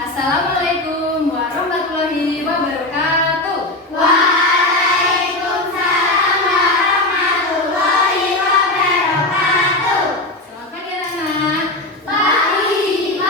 Assalamualaikum warahmatullahi wabarakatuh. Waalaikumsalam warahmatullahi wabarakatuh. Selamat pagi anak-anak. Pagi.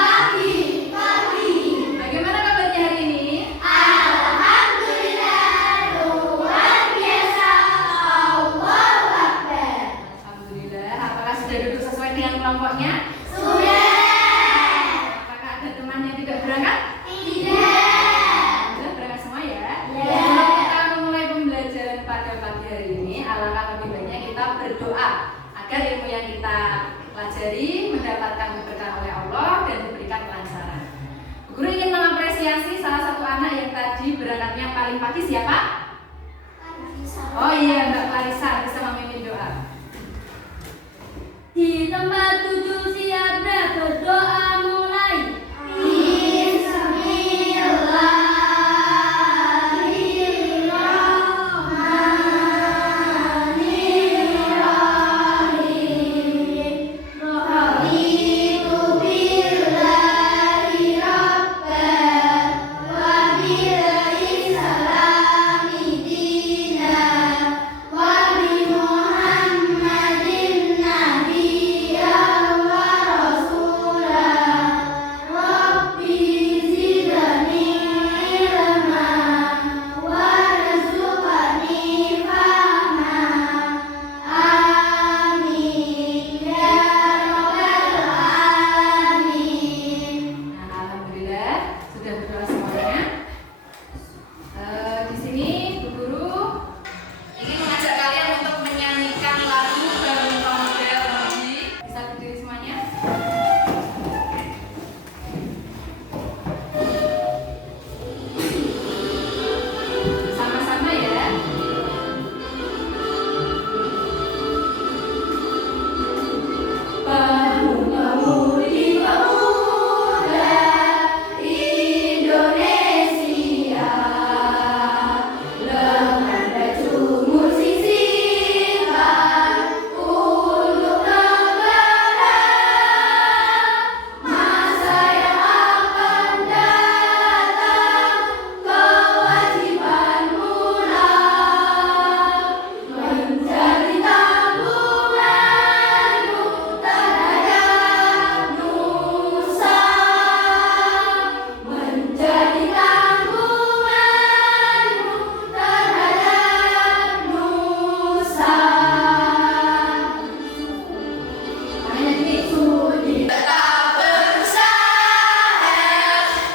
Bagaimana kabarnya hari ini? Alhamdulillah, luar biasa. Allahu Akbar. Alhamdulillah. Apakah sudah duduk sesuai dengan kelompoknya? Sudah. Apakah ada teman yang tidak berangkat? Tidak. Sudah berangkat semua ya? Ya. Sebelum kita memulai pembelajaran pada pagi hari ini, alangkah lebih baiknya kita berdoa agar ilmu yang kita pelajari mendapatkan keberkahan oleh Allah dan diberikan kelancaran. Guru ingin mengapresiasi salah satu anak yang tadi berangkatnya paling pagi, siapa? Oh iya, Mbak Clarissa, bisa memimpin doa. Di tempat duduk siap berdoa mulai. Bismillahirrahmanirrahim. Raditu billahi rabban wa bil islami dinan wa bi Muhammadin nabiyyan wa rasulan. Rabbi zidni ilma warzuqni fahma. Amin ya rabbal alamin. Nah, alhamdulillah sudah berdoa semuanya. Di sini Bu Guru ingin mengajak kalian untuk menyanyikan lagu Bangun Pemuda Muji. Bisa berdiri semuanya? Sama-sama ya. Bangun pemudi pemuda Indonesia, lengan baju musik singkat untuk negara. Masa yang akan datang, kewajiban mutlak menjadi tanggunganmu terhadap nusa, menjadi tanggunganmu terhadap nusa. Namanya gini. Sudi tetap berusaha,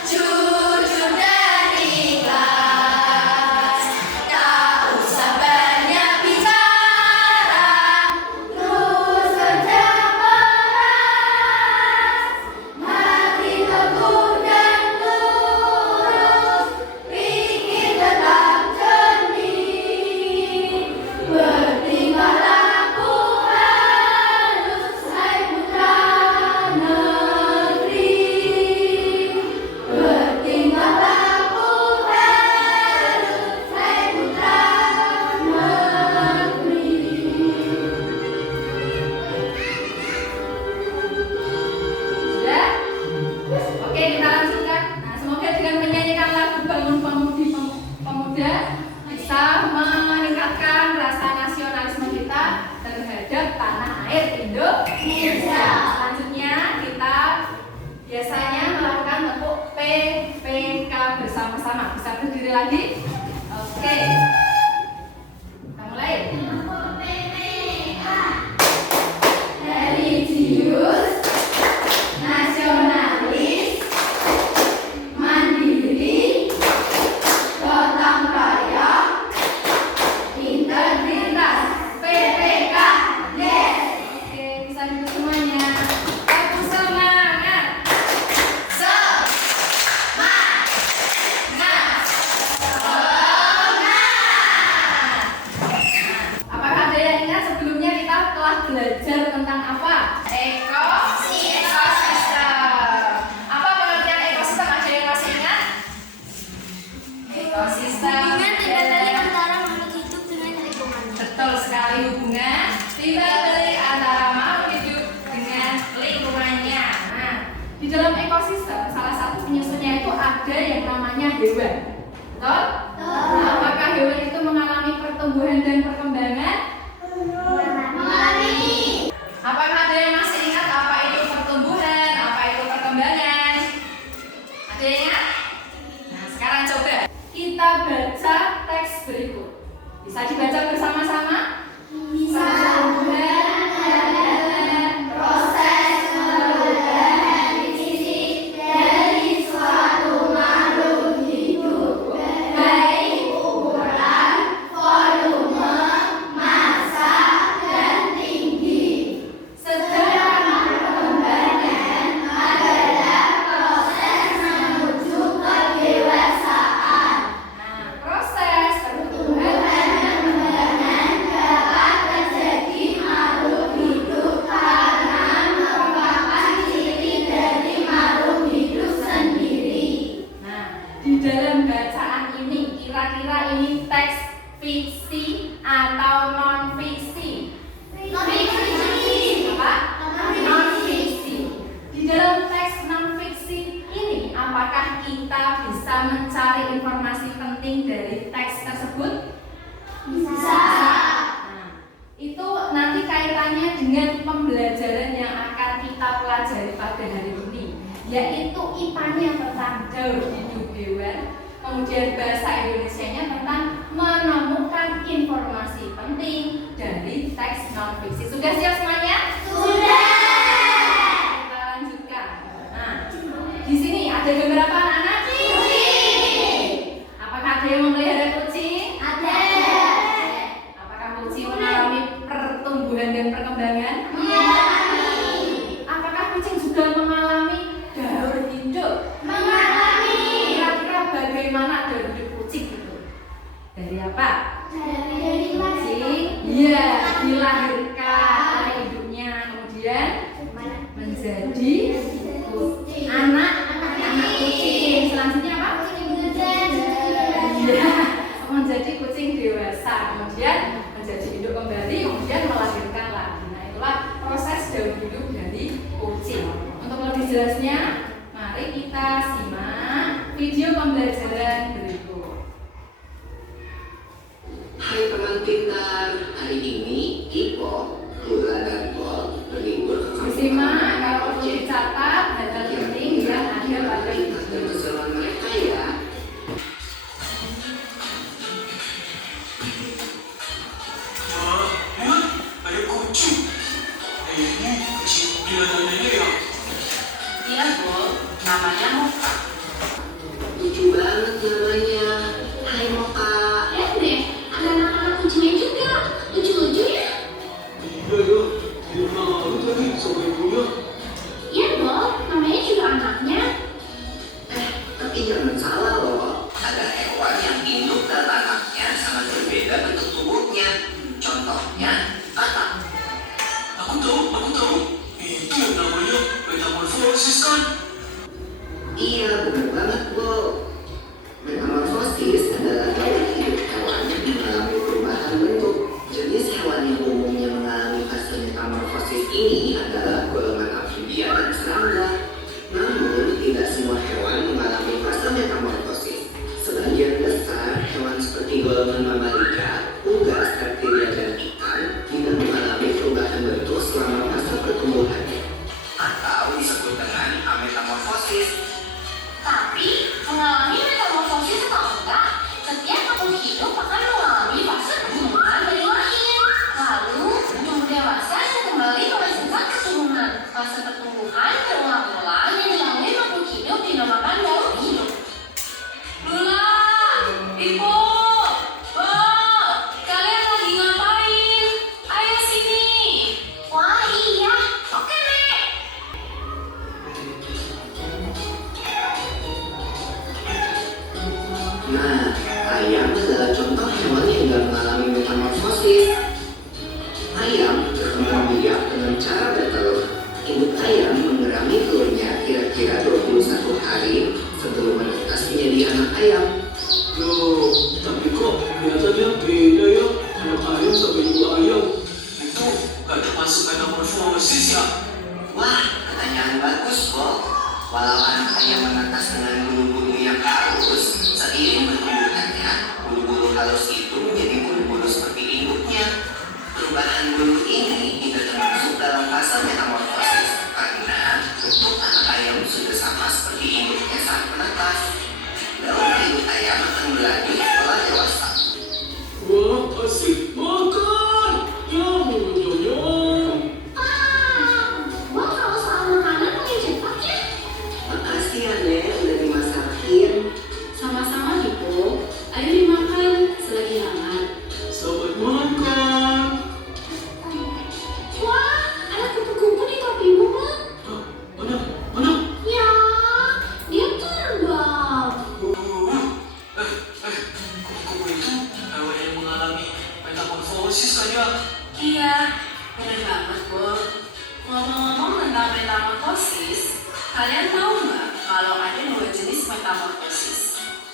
jujur dan ikhlas. Tak usah banyak bicara, terus kerja keras. Hati teguh dan lurus, pikir tetap jernih. Bertingkah laku halus, hai putra negeri. Bertingkah laku halus, hai putra negeri. Sudah? Oke, kita lanjutkan. Nah, semoga dengan menyanyikan lagu Bangun Pemudi Pemuda bisa meningkatkan rasa nasionalisme kita terhadap tanah air Indonesia. Selanjutnya kita biasanya melakukan bentuk PPK bersama-sama. Bisa berdiri lagi? Oke. Kita mulai. Religius, nasionalis, mandiri, gotong royong, integritas. PPK. Yes. Oke, bisa duduk semuanya. Aku semangat. Semangat. ada yang namanya hewan. Betul? Nah, apakah hewan itu mengalami pertumbuhan dan perkembangan? Mengalami. Apakah ada yang masih ingat apa itu pertumbuhan, apa itu perkembangan? Ada yang ingat? Nah, sekarang coba kita baca teks berikut. Bisa dibaca bersama-sama? Bisa. Pertumbuhan adalah proses perubahan fisik dari suatu makhluk hidup, baik ukuran, volume, massa, dan tinggi. Sedangkan perkembangan adalah proses menuju kedewasaan. Nah, proses pertumbuhan Dapat terjadi makhluk hidup karena merupakan ciri dari makhluk hidup sendiri. Nah, di dalam bacaan ini kira-kira ini teks fiksi atau non fiksi? Apa? Non fiksi. Di dalam teks non fiksi ini apakah kita bisa mencari informasi penting dari teks tersebut? Bisa. Nah, itu nanti kaitannya dengan pembelajaran yang akan kita pelajari pada hari ini, yaitu IPA-nya tentang daur hidup hewan, kemudian bahasa Indonesianya tentang menemukan informasi penting dari teks non fiksi. Sudah siap semuanya? Sudah. Kita lanjutkan. Nah, di sini ada beberapa anak-anak. Apakah ada yang memelihara kucing? Ada. Apakah kucing mengalami pertumbuhan dan perkembangan? Mengalami. Apakah kucing juga mengalami daur hidup? Mengalami. Kira-kira bagaimana daur hidup kucing itu? Dari apa? Dari Kucing, iya, dilahirkan oleh ibunya, kemudian menjadi anak kucing. Selanjutnya apa? Iya, menjadi kucing dewasa, kemudian menjadi hidup kembali, kemudian melahirkan lagi. Nah, itulah proses daur hidup dari kucing. Untuk lebih jelasnya, mari kita simak video pembelajaran berikut. Hai teman pintar, hari ini Ipo, Lula dan Bol berlibur ke kampung Disimak halaman kalau perlu Ojek. dicatat hal penting yang ada pada Kita video. keseruan mereka ya. Lihat, ada kucing. Ini kucing binatangnya ya. Iya, Bu. Namanya Moka. Lucu banget namanya. Hai Moka. Lihat deh, ada anak-anak kucingnya juga. Lucu-lucu ya. Iya ya, dia malu tadi sama ibunya. Iya dong, namanya juga anaknya. Tapi jangan salah loh. Ada hewan yang induk dan anaknya sangat berbeda bentuk tubuhnya. Contohnya, katak. Aku tahu. Itu yang namanya metamorfosis kan? Iya, benar banget, Bo. Metamorfosis adalah gaya hidup hewan yang mengalami perubahan bentuk. Jenis hewan yang umumnya mengalami fase metamorfosis ini adalah golongan amfibia dan serangga. Namun, tidak semua hewan mengalami fase metamorfosis. Sebagian besar hewan seperti golongan mamalia, unggas, reptilia, dan ikan tidak mengalami perubahan bentuk selama fase pertumbuhannya, atau disebut dengan ametamorfosis. Tapi, mengalami metamorfosis atau enggak, setiap makhluk hidup akan mengalami fase pertumbuhan dari lahir. Lalu, tumbuh dewasa dan kembali menghasilkan keturunan. Fase pertumbuhan berulang-ulang yang dilalui makhluk hidup dinamakan daur hidup. Lula, Ipo, Bol, kalian lagi ngapain? Ayo sini. Wah, iya. Oke, Nek. Nah, ayam adalah contoh hewan yang tidak mengalami metamorfosis. Ayam berkembang biak dengan cara bertelur. Induk ayam mengerami telurnya kira-kira 21 hari sebelum menetas menjadi anak ayam. Loh, tapi kok kelihatannya beda ya? Anak ayam sama ibu ayam. Itu gak termasuk metamorfosis ya? Wah, pertanyaan bagus kok. Walau anak ayam menetas dengan bulu-bulu yang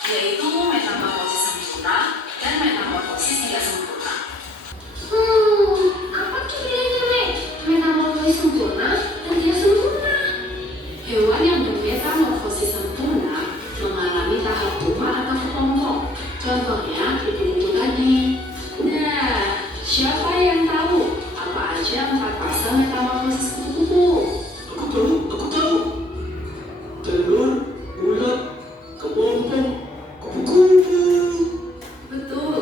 yaitu metamorfosis sempurna dan metamorfosis tidak sempurna. Apa tuh bedanya, Mek? Metamorfosis sempurna dan tidak sempurna. Hewan yang bermetamorfosis sempurna mengalami tahap tumor atau kepompong. Contohnya kupu-kupu tadi. Nah, siapa yang tahu apa aja 4 fase metamorfosis kupu-kupu? Aku tahu. Telur, ulat, kepompong, kupu-kupu. Betul,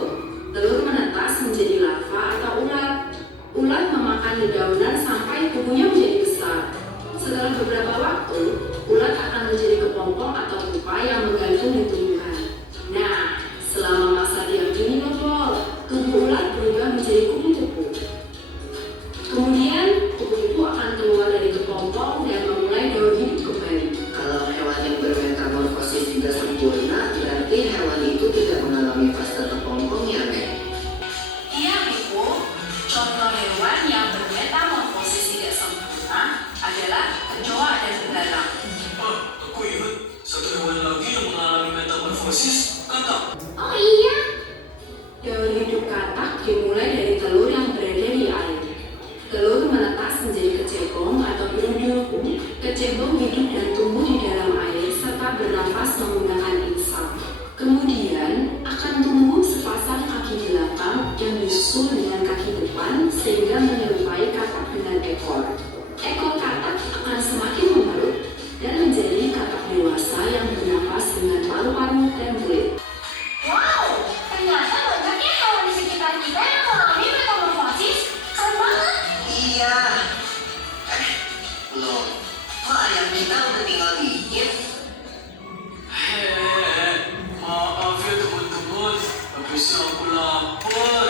telur menetas menjadi larva atau ulat. Ulat memakan dedaunan sampai tubuhnya menjadi besar. Setelah beberapa waktu, ulat akan menjadi kepompong atau pupa yang menggantung di tumbuhan. Nah, selama masa diam ini ngobrol, tubuh ulat berubah menjadi kupu-kupu. Kemudian, kupu-kupu akan keluar dari kepompong dan memulai daur hidup kembali. Kalau hewan yang bermetamorfosis tidak sempurna, berarti hewan itu tidak mengalami fase kepompong ya, Mek? Iya, Biku. Contoh hewan yang bermetamorfosis tidak sempurna adalah kecoa dan belalang. Aku ingat satu hewan lagi yang mengalami metamorfosis, katak. Oh iya, Daur hidup katak dimulai dari telur yang berada di air. Telur menetas menjadi kecebong atau beruduk. Kecebong hidup dan tumbuh di dalam air serta bernafas menggunakan insang. Kemudian akan tumbuh sepasang kaki belakang yang disusul dengan kaki depan sehingga menyerupai katak dengan ekor. Ekor katak akan semakin membalut dan menjadi katak dewasa yang bernafas dengan paru-paru dan kulit. Wow, ternyata banyak ya hewan di sekitar kita yang mengalami metamorfosis. Keren banget. Iya. Loh, kok ayam kita udah tinggal dikit? Maaf ya teman-teman, habisnya aku lapar.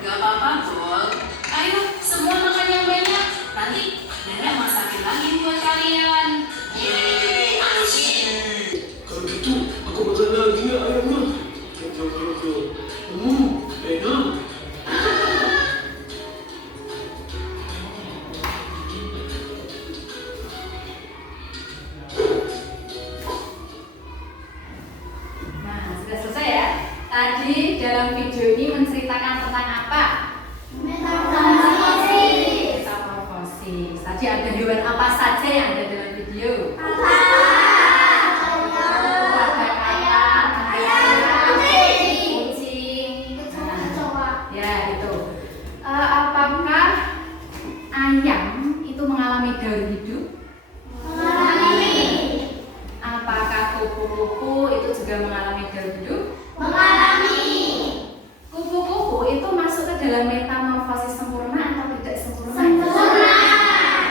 Gak apa-apa, Bol. Ayo, semua makan yang banyak. Nanti nenek masakin lagi buat kalian. Yeay, asik. Kalau gitu, aku makan lagi ya ayamnya. Enak. Nah, sudah selesai ya. Tadi dalam video ini menceritakan tentang apa? metamorfosis. Metamorfosis. Tadi ada hewan apa saja yang ada dalam video? Kucing. Ya, itu. Apakah ayam itu mengalami daur hidup? Apakah kupu-kupu itu juga mengalami daur hidup? Kupu-kupu itu masuk ke dalam metamorfosis sempurna atau tidak sempurna?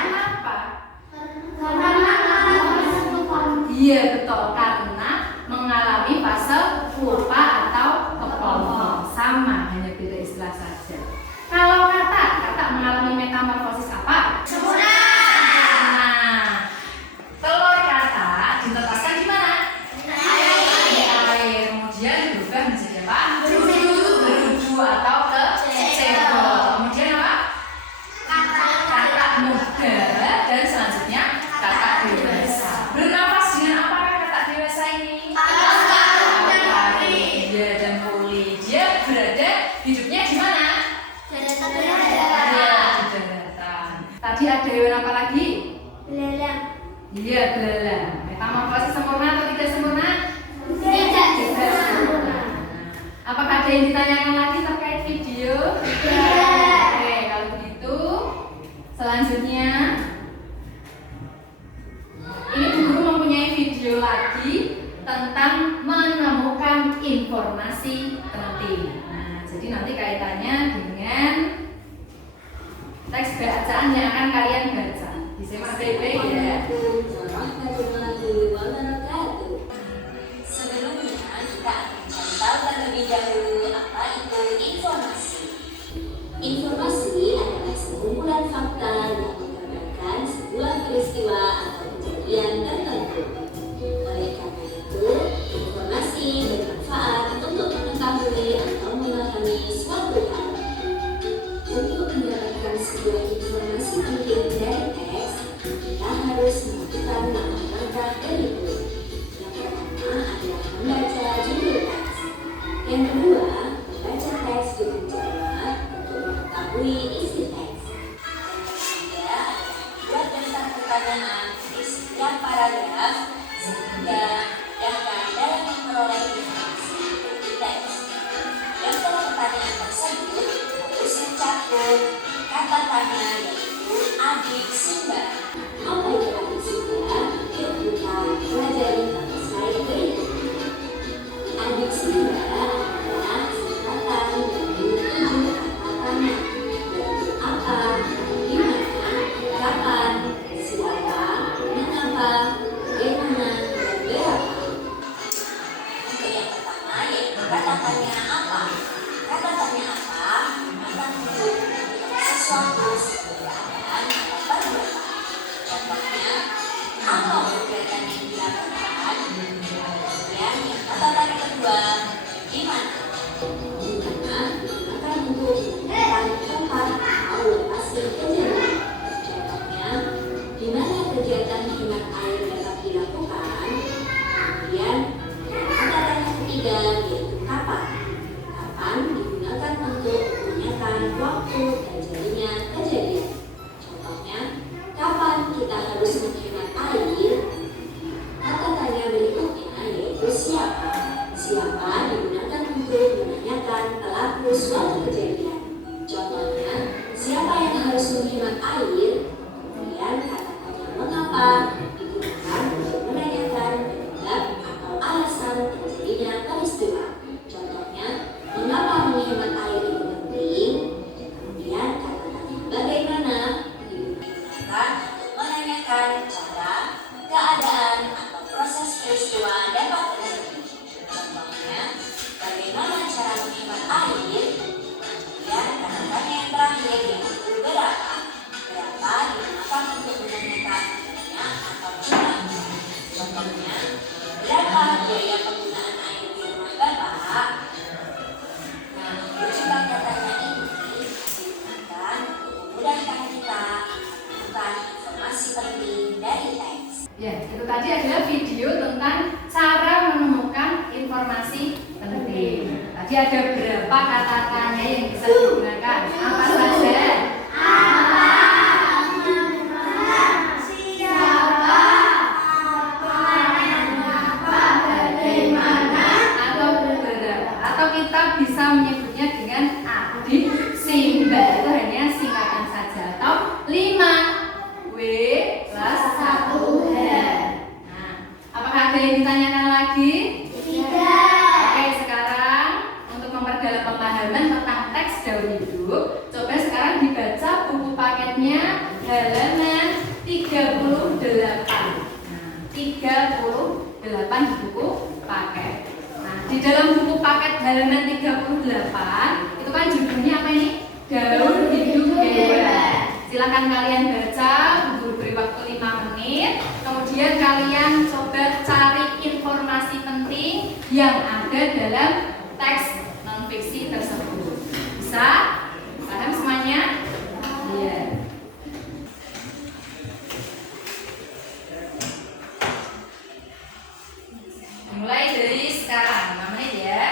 Kenapa? Iya betul, karena mengalami fase pupa atau kepompong. Sama, hanya beda istilah saja. Kalau katak mengalami metamorfosis apa? Nah, telur katak ditetaskan di mana? Di air. Kemudian berubah menjadi apa? Berudu atau kecebong. Kemudian apa? Katak muda dan selanjutnya katak dewasa. Bernafas dengan apakah katak dewasa ini? Iya, dan kulit. Dia berada hidupnya di mana? Iya, di daratan. Tadi ada hewan apa lagi? Iya, belalang. Metamorfosis sempurna atau tidak sempurna? Tidak sempurna. Apakah ada yang ditanyakan lagi terkait video? Oke, kalau begitu selanjutnya ini guru mempunyai video lagi tentang menemukan informasi penting. Nah, jadi nanti kaitannya dengan teks bacaan yang akan kalian baca. Disimak baik-baik ya. Sebelumnya, kita akan cari tahu terlebih dahulu apa itu informasi. Informasi adalah sekumpulan fakta yang menggambarkan sebuah peristiwa atau kejadian tertentu. Oleh karena itu, informasi bermanfaat untuk mengetahui atau memahami suatu hal. Untuk mendapatkan sebuah informasi penting dari teks, kita harus melakukan setiap paragraf sehingga daftar dalam memperoleh informasi dari teks. Daftar pertanyaan tersebut harus mencakup kata tanya yaitu adik Simba. Apa itu adik Simba? Yuk kita pelajari pada slide berikut. Adik Simba adalah singkatan dari 7 kata tanya, yaitu apa, di mana, kapan, siapa, mengapa, bagaimana, dan berapa. Untuk yang pertama yaitu kata tanya apa. Kata tanya apa akan untuk sesuatu seperti keadaan atau berapa. Contohnya, apa kegiatan yang dilakukan? Kemudian yang kata tanya kedua, di mana? Di mana digunakan untuk menentukan tempat atau lokasi kejadian. Contohnya, di mana kegiatan hemat air dapat dilakukan. Kemudian, kata tanya ketiga yaitu kapan. Kapan digunakan untuk menanyakan waktu terjadinya kejadian. Contohnya, kapan kita harus menghemat air? Kata tanya berikutnya yaitu siapa. Siapa digunakan untuk menanyakan pelaku suatu kejadian. Contohnya, siapa yang harus menghemat air? Kemudian kata tanya mengapa digunakan untuk menanyakan penyebab atau alasan terjadinya peristiwa. Contohnya, mengapa menghemat air itu penting? Kemudian kata tanya bagaimana Digunakan untuk menanyakan cara, keadaan, atau proses peristiwa dapat terjadi. Contohnya, bagaimana cara menghemat air? Kemudian kata tanya yang terakhir yaitu berapa. Berapa digunakan untuk menanyakan nilainya atau jumlahnya. Contohnya, berapa biaya penggunaan air di rumah Bapak? Nah, rujukan katanya ini digunakan untuk memudahkan kita menemukan informasi penting dari teks. Ya, itu tadi adalah video tentang cara menemukan informasi penting. Tadi ada berapa kata tanya yang bisa digunakan? Apa saja? Atau berapa? Atau kita bisa menyebutnya dengan adik Simba. Itu hanya singkatan saja. Atau 5 W plus 1 H. Nah, apakah ada yang ditanyakan lagi? Oke, sekarang untuk memperdalam pemahaman tentang teks daur hidup, coba sekarang dibaca buku paketnya halaman 38. Nah, 38 di buku paket. Nah, di dalam buku paket halaman 38 itu kan judulnya apa ini? Daur hidup hewan. Silakan kalian baca, beri waktu 5 menit. Kemudian kalian coba cari informasi penting yang ada dalam teks non-fiksi tersebut. Bisa? Paham semuanya? Iya. Mulai dari sekarang, 5 menit ya.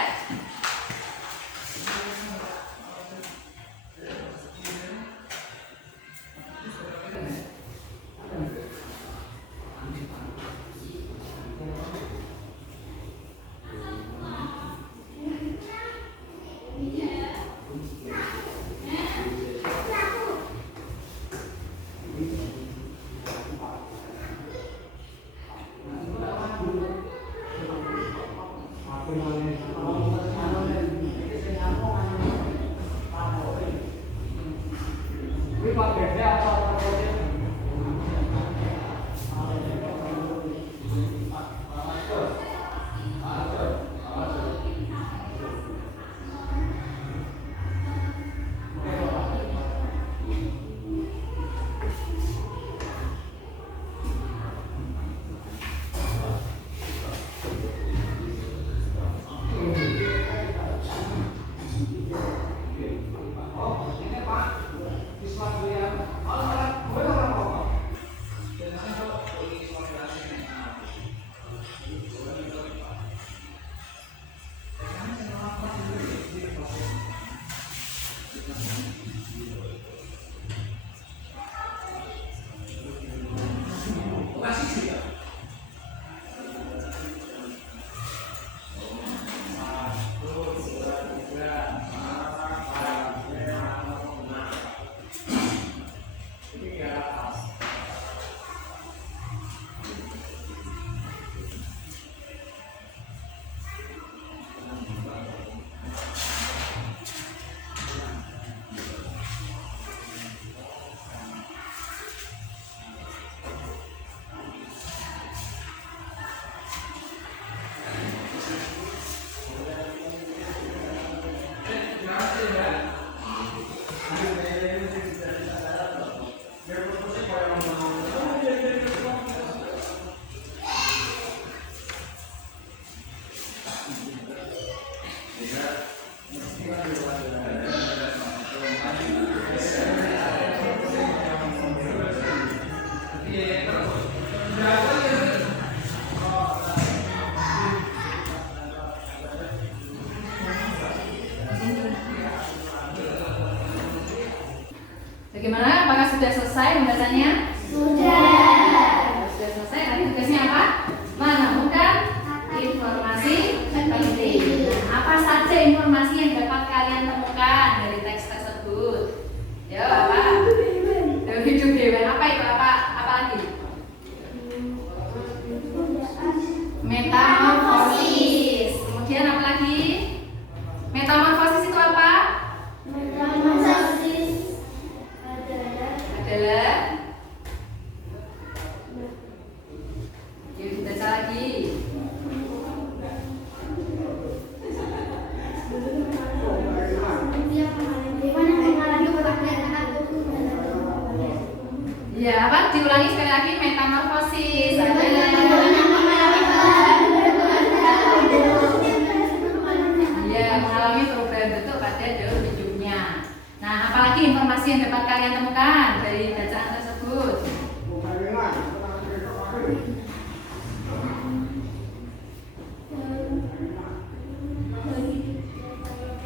kalian temukan dari bacaan tersebut?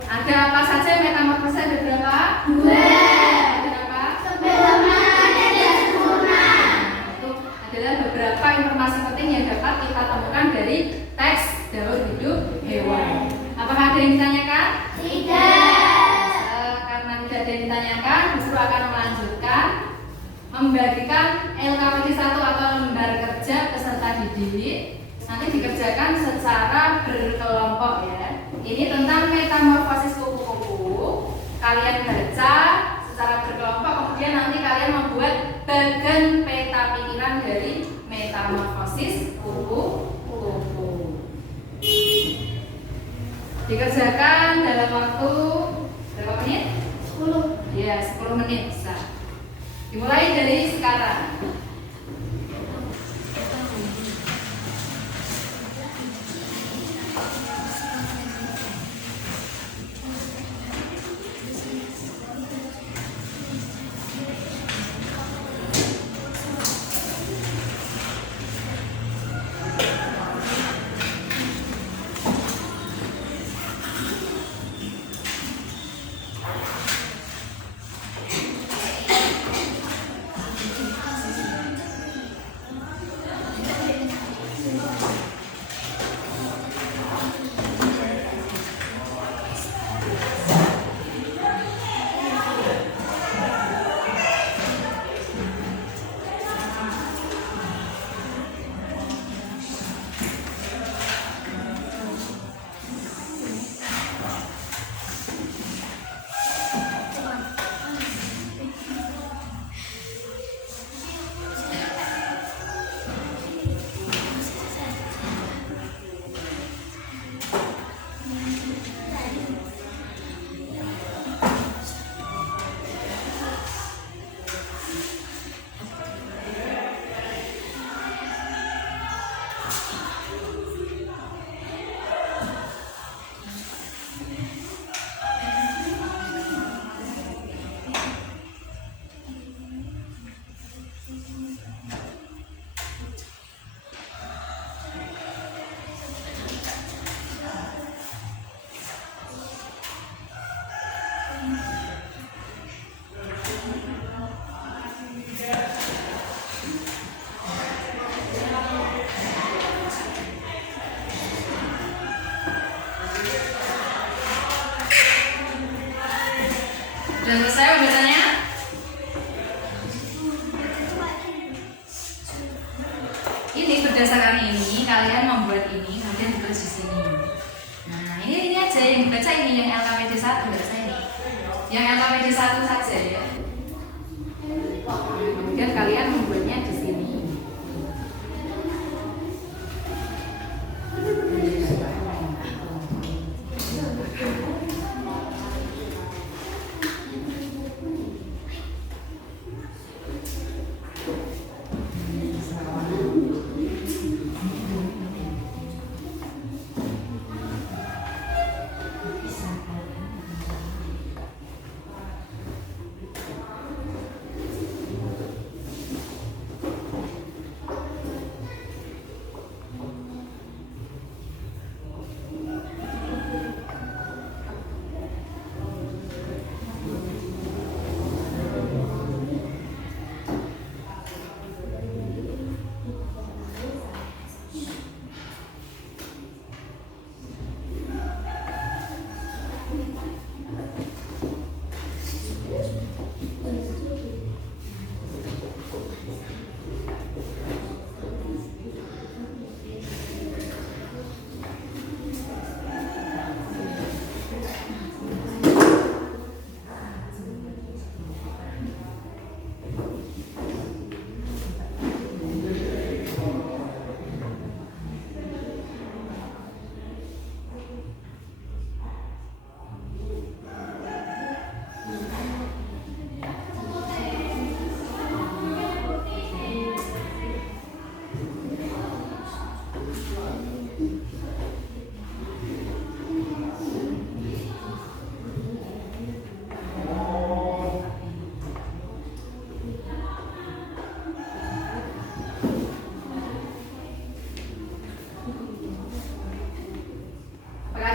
Ada apa saja metamorfosa? Ada berapa? 2. Ada apa? Itu adalah beberapa informasi penting yang dapat kita temukan dari teks daur hidup hewan. Apakah ada yang ditanyakan? Karena tidak ada yang ditanyakan, guru akan melanjutkan membagikan LKPD 1 atau lembar kerja peserta didik. Nanti dikerjakan secara berkelompok ya. Ini tentang metamorfosis kupu-kupu. Kalian baca secara berkelompok, kemudian nanti kalian membuat bagan peta pikiran dari metamorfosis kupu-kupu. Dikerjakan dalam waktu berapa menit? 10. Ya, 10 menit bisa. Dimulai dari sekarang. Sudah selesai pembahasannya? Ini berdasarkan ini kalian membuat ini kemudian ditulis di sini. Nah ini aja yang dibaca ini yang LKPD 1 baca ini. Yang LKPD 1 saja ya. Kemudian kalian membuatnya di sini.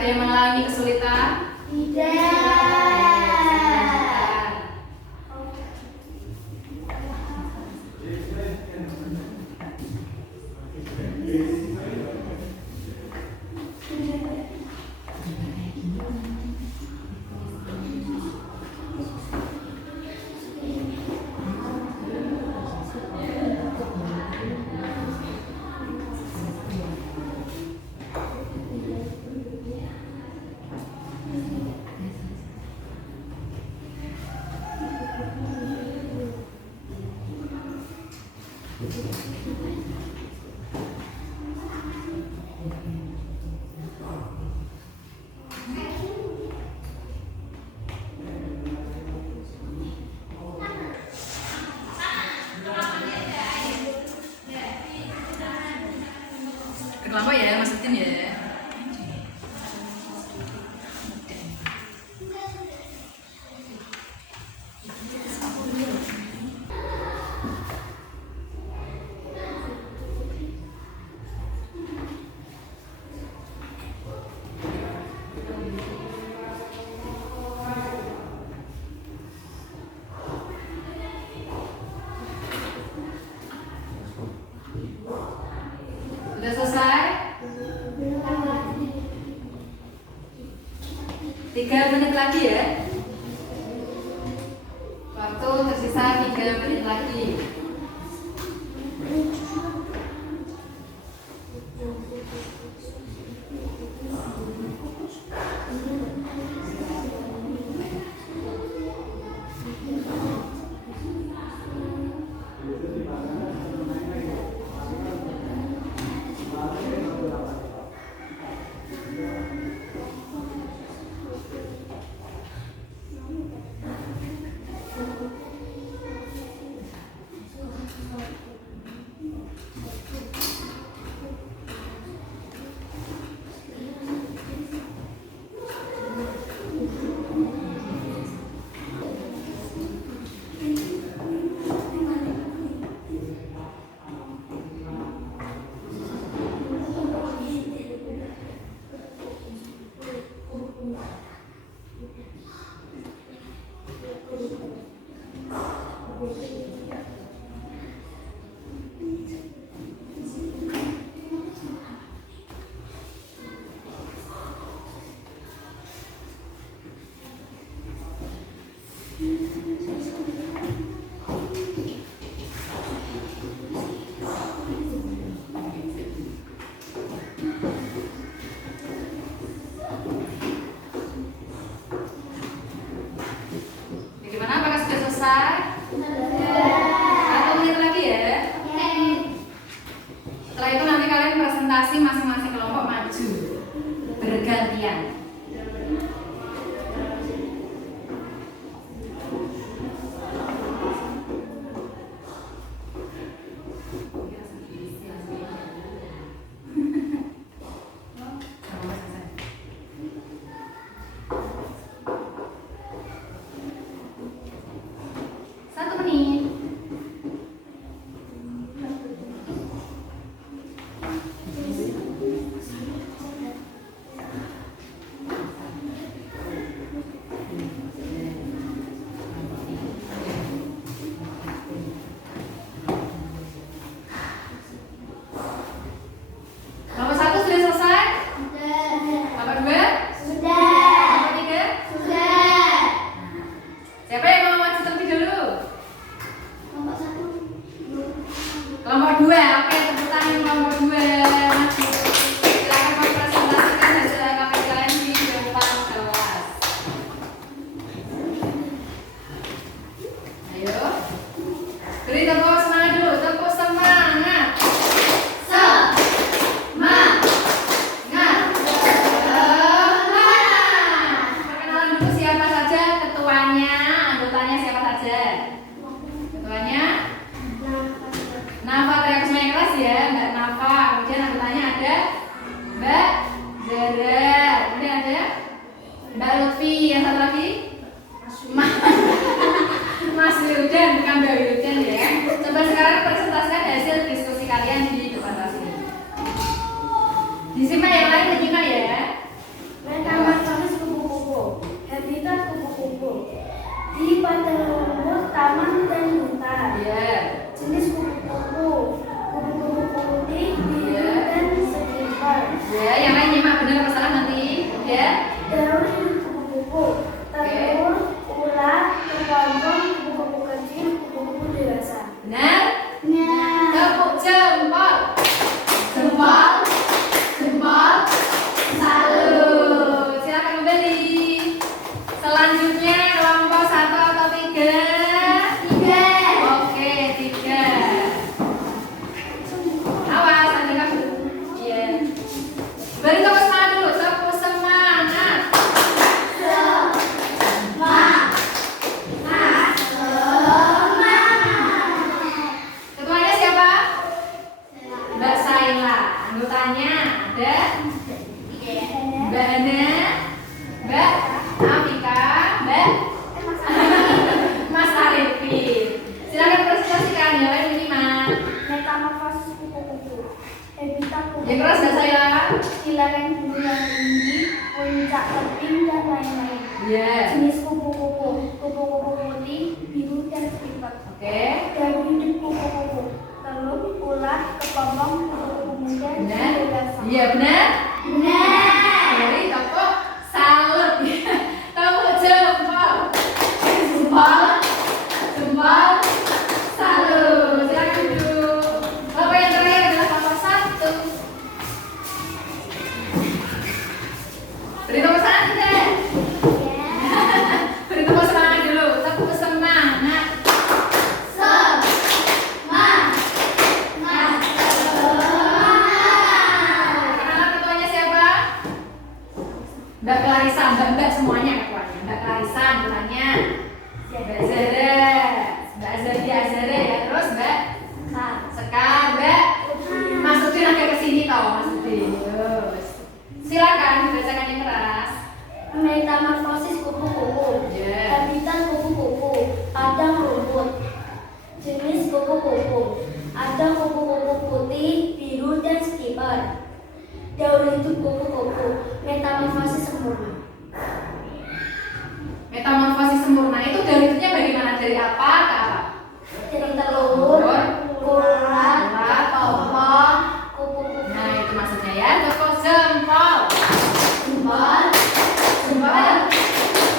ada yang mengalami kesulitan? Kelompok ya, masukin ya. Sudah selesai? 3 menit lagi ya. Waktu tersisa 3 menit lagi. Bagaimana? Apakah sudah selesai? 1 menit lagi ya. Setelah itu nanti kalian presentasi masing-masing kelompok maju bergantian. Urutannya ada Mbak Hana, Mbak Afika, Mbak Mas Arifin. Silakan presentasikan ya, minimal. Metamorfosis kupu-kupu. Habitat kupu-kupu. Yang keras nggak saya? Wilayah bulu yang tinggi, puncak tebing dan lain-lain. Iya. Jenis kupu-kupu. Kupu-kupu putih, biru dan sipit. Oke. Dari hidup kupu-kupu. Telur, ular, kepompong, kupu-kupu muda, dan Benar? dewasa. Iya benar? Benar. Dari toko salut. Toko jempol. Jempol. Jempol. Salut. Silakan duduk. Bapak yang terakhir adalah nomor 1. Beri tepuk tangan tidak? Beri tepuk semangat dulu. Tepuk semangat. Kenalan ketuanya siapa? Mbak Clarissa, Mbak semuanya ketuanya. Mbak Clarissa ketuanya. Mbak Zara, Mbak Azara ya. Terus Mbak Sekar, Mbak Mas Udin agak kesini toh, Mas Udin. Terus silakan dibacakan yang keras. Metamorfosis kupu-kupu. Ya. Habitat kupu-kupu. Padang rumput. Jenis kupu-kupu. Ada kupu-kupu putih, biru, dan skipper. Daur hidup kupu-kupu. Metamorfosis sempurna. Metamorfosis sempurna itu dari itunya bagaimana? Dari apa ke apa? Dari telur, ular, kepompong, kupu-kupu. Nah itu maksudnya ya. Toko jempol. Jempol. Jempol.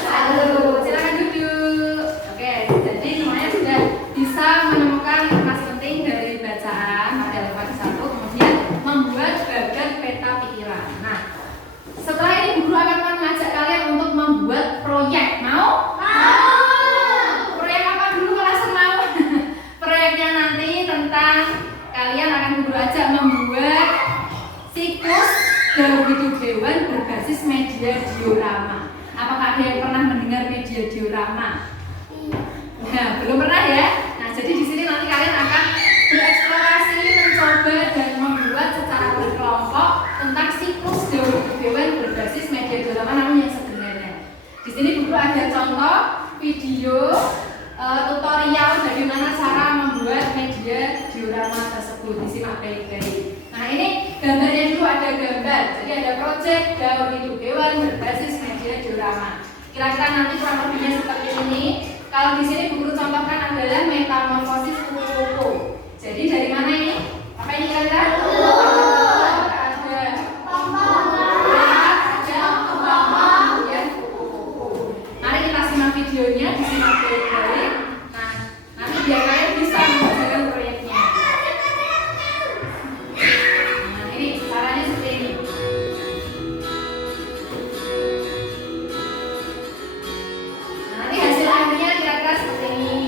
Salut. Silakan duduk. Oke, jadi semuanya sudah bisa menemukan informasi penting dari bacaan materi pagi 1, kemudian membuat bagan peta pikiran. Nah, setelah ini guru akan mengajak kalian untuk membuat proyek. Mau? Proyek apa dulu kelas mau? Proyeknya nanti tentang kalian akan guru ajak membuat siklus daur hidup hewan berbasis media diorama. Apakah ada yang pernah mendengar media diorama? Nah, belum pernah ya? Nah, jadi di sini nanti kalian akan bereksplorasi, mencoba dan membuat secara berkelompok tentang siklus daur hidup hewan berbasis media diorama namun yang sebenarnya. Di sini guru ada contoh video tutorial bagaimana cara membuat media diorama tersebut. Disimak baik-baik. Nah, ini gambarnya dulu ada gambar. Jadi ada proyek daur hidup hewan berbasis media diorama. Kira-kira nanti kurang lebihnya seperti ini. Kalau di sini guru contohkan adalah metamorfosis kupu-kupu. Jadi dari mana ini? Apa ini kira-kira? Ada kupu-kupu. Mari kita simak videonya, disimak baik-baik. Nah, nanti biar kalian bisa mengerjakan proyeknya. Nah, ini caranya seperti ini. Nah, nanti hasil akhirnya kira-kira seperti ini.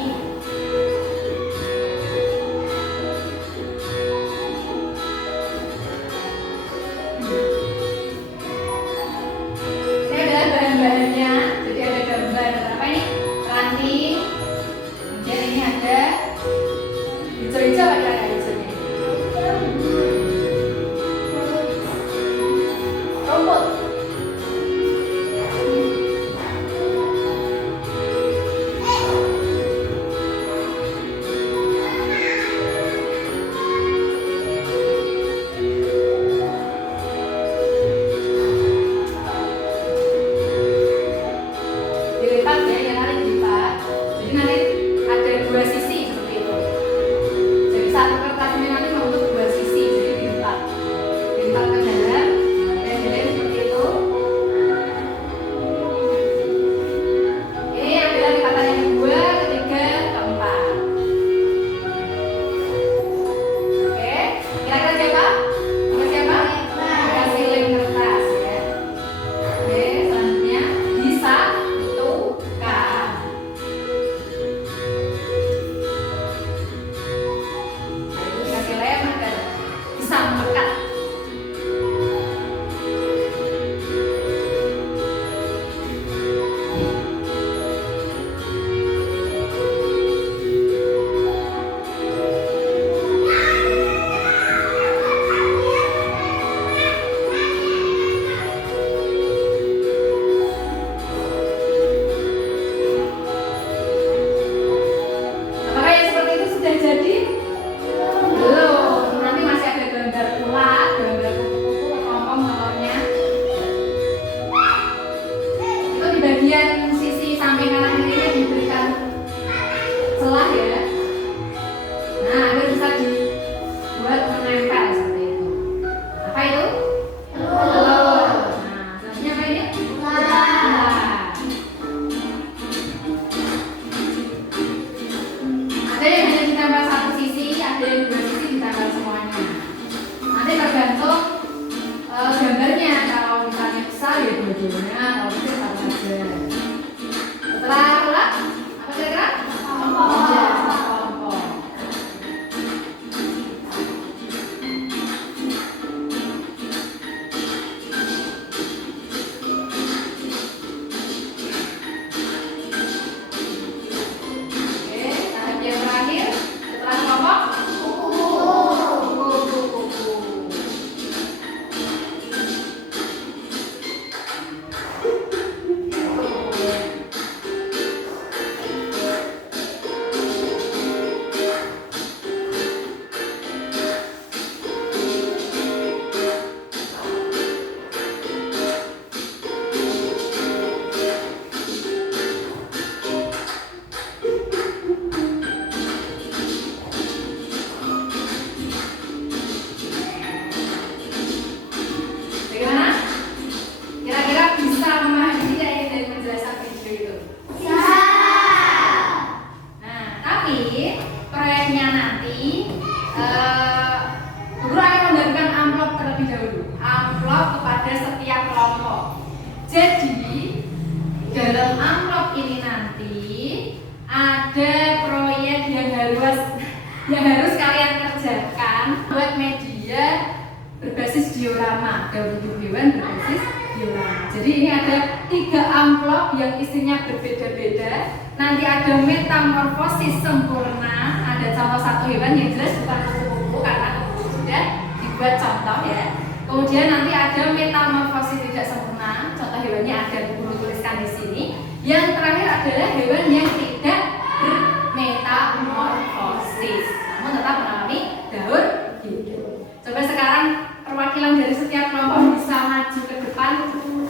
berbasis diorama, daur hidup hewan berbasis diorama. Jadi ini ada 3 amplop yang isinya berbeda-beda. Nanti ada metamorfosis sempurna, ada contoh 1 hewan yang jelas bukan kupu-kupu karena kupu sudah dibuat contoh ya. Kemudian nanti ada metamorfosis tidak sempurna, contoh hewannya ada guru tuliskan di sini. Yang terakhir adalah hewan yang tidak bermetamorfosis, namun tetap mengalami daur hidup. Coba sekarang perwakilan dari setiap kelompok bisa maju ke depan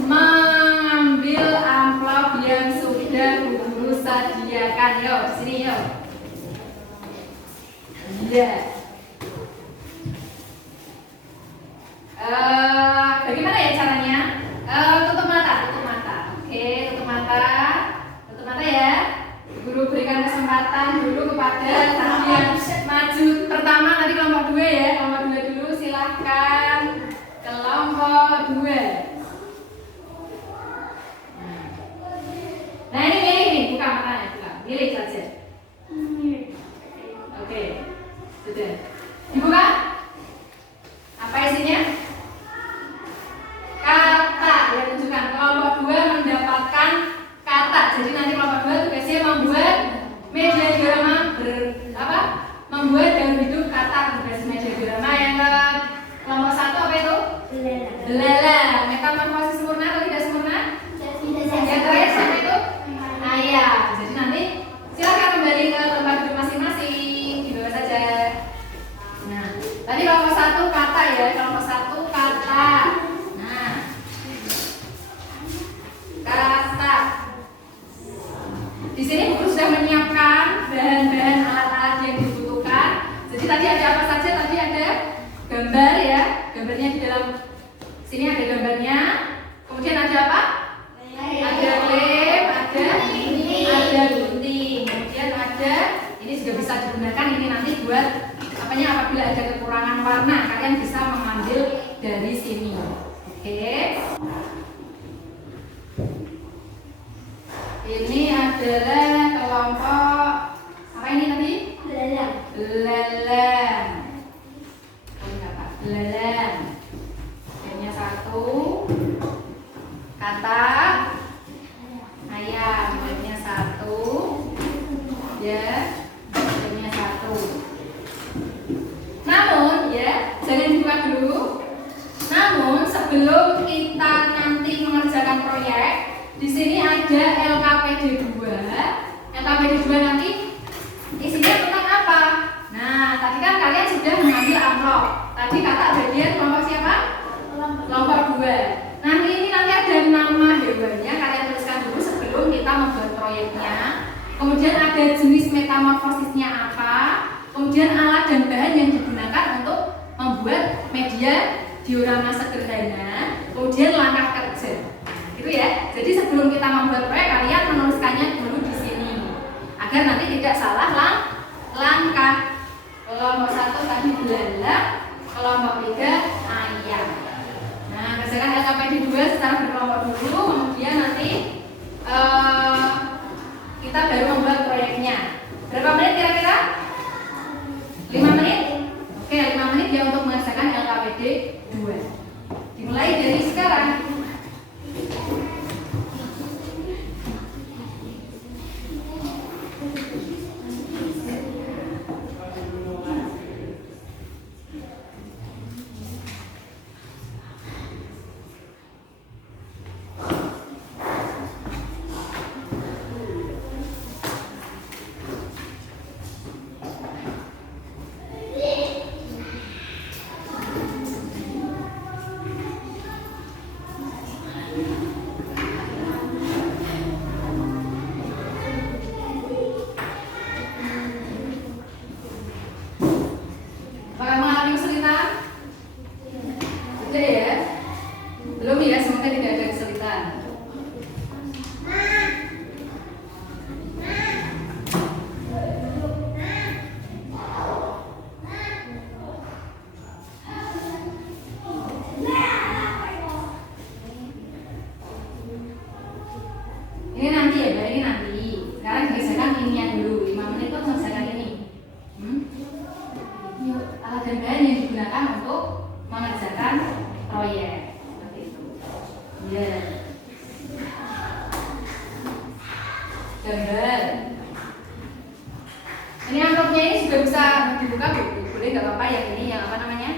mengambil amplop yang sudah guru sediakan. Yuk, di sini yuk. Iya. Bagaimana ya caranya? Tutup mata, tutup mata. Oke, tutup mata ya. Guru berikan kesempatan dulu kepada tadi yang maju pertama, nanti kelompok 2 ya. Kelompok 2 dulu, silahkan. Kelompok 2. Nah ini milih nih, buka matanya, buka. Milih saja. Oke, sudah. Dibuka. Apa isinya? Kata. Ya, tunjukkan. Kelompok 2 mendapatkan kata. Jadi nanti kelompok 2 tugasnya membuat media diorama membuat daur hidup kata berbasis media diorama. Yang kelompok 1 apa itu? Belalang. Metamorfosis sempurna atau tidak sempurna? Yang terakhir siapa itu? Ayam. Jadi nanti silakan kembali ke tempat duduk masing-masing. Di bawah saja. Nah, tadi kelompok 1 kata ya. Kelompok 1 kata. Nah, kata. Di sini guru sudah menyiapkan bahan-bahan alat-alat yang dibutuhkan. Jadi tadi ada apa saja? Tadi ada gambar ya. Gambarnya di dalam sini ada gambarnya. Kemudian ada apa? Ada lem, ada gunting. Kemudian ada ini juga bisa digunakan ini nanti buat apabila ada kekurangan warna kalian bisa mengambil dari sini. Oke. Ini adalah kelompok apa ini tadi? Belalang. Belalang. Ini 1. Kata ayam. Ini 1. Ya. Ini 1. Namun ya, jangan dibuka dulu. Namun sebelum kita nanti mengerjakan proyek, di sini ada LKPD 2. LKPD 2 nanti isinya tentang apa? Nah, tadi kan kalian sudah mengambil amplop. Tadi kata bagian kelompok siapa? Kelompok 2. Nah, ini nanti ada nama hewannya, kalian tuliskan dulu sebelum kita membuat proyeknya. Kemudian ada jenis metamorfosisnya apa? Kemudian alat dan bahan yang digunakan untuk membuat media diorama sederhana. Kemudian langkah kerja. Gitu ya. Jadi sebelum kita membuat proyek kalian menuliskannya dulu di sini agar nanti tidak salah langkah. Kelompok 1 tadi belalang, kelompok 3 ayam. Nah, kerjakan LKPD 2 secara berkelompok dulu, kemudian nanti kita baru membuat proyeknya. Berapa menit kira-kira? 5 menit? Oke, 5 menit ya untuk mengerjakan LKPD 2. Dimulai dari sekarang. proyek seperti itu. Ya. Gambar. Ini amplopnya ini sudah bisa dibuka, Bu. Boleh nggak apa-apa yang ini, yang apa namanya?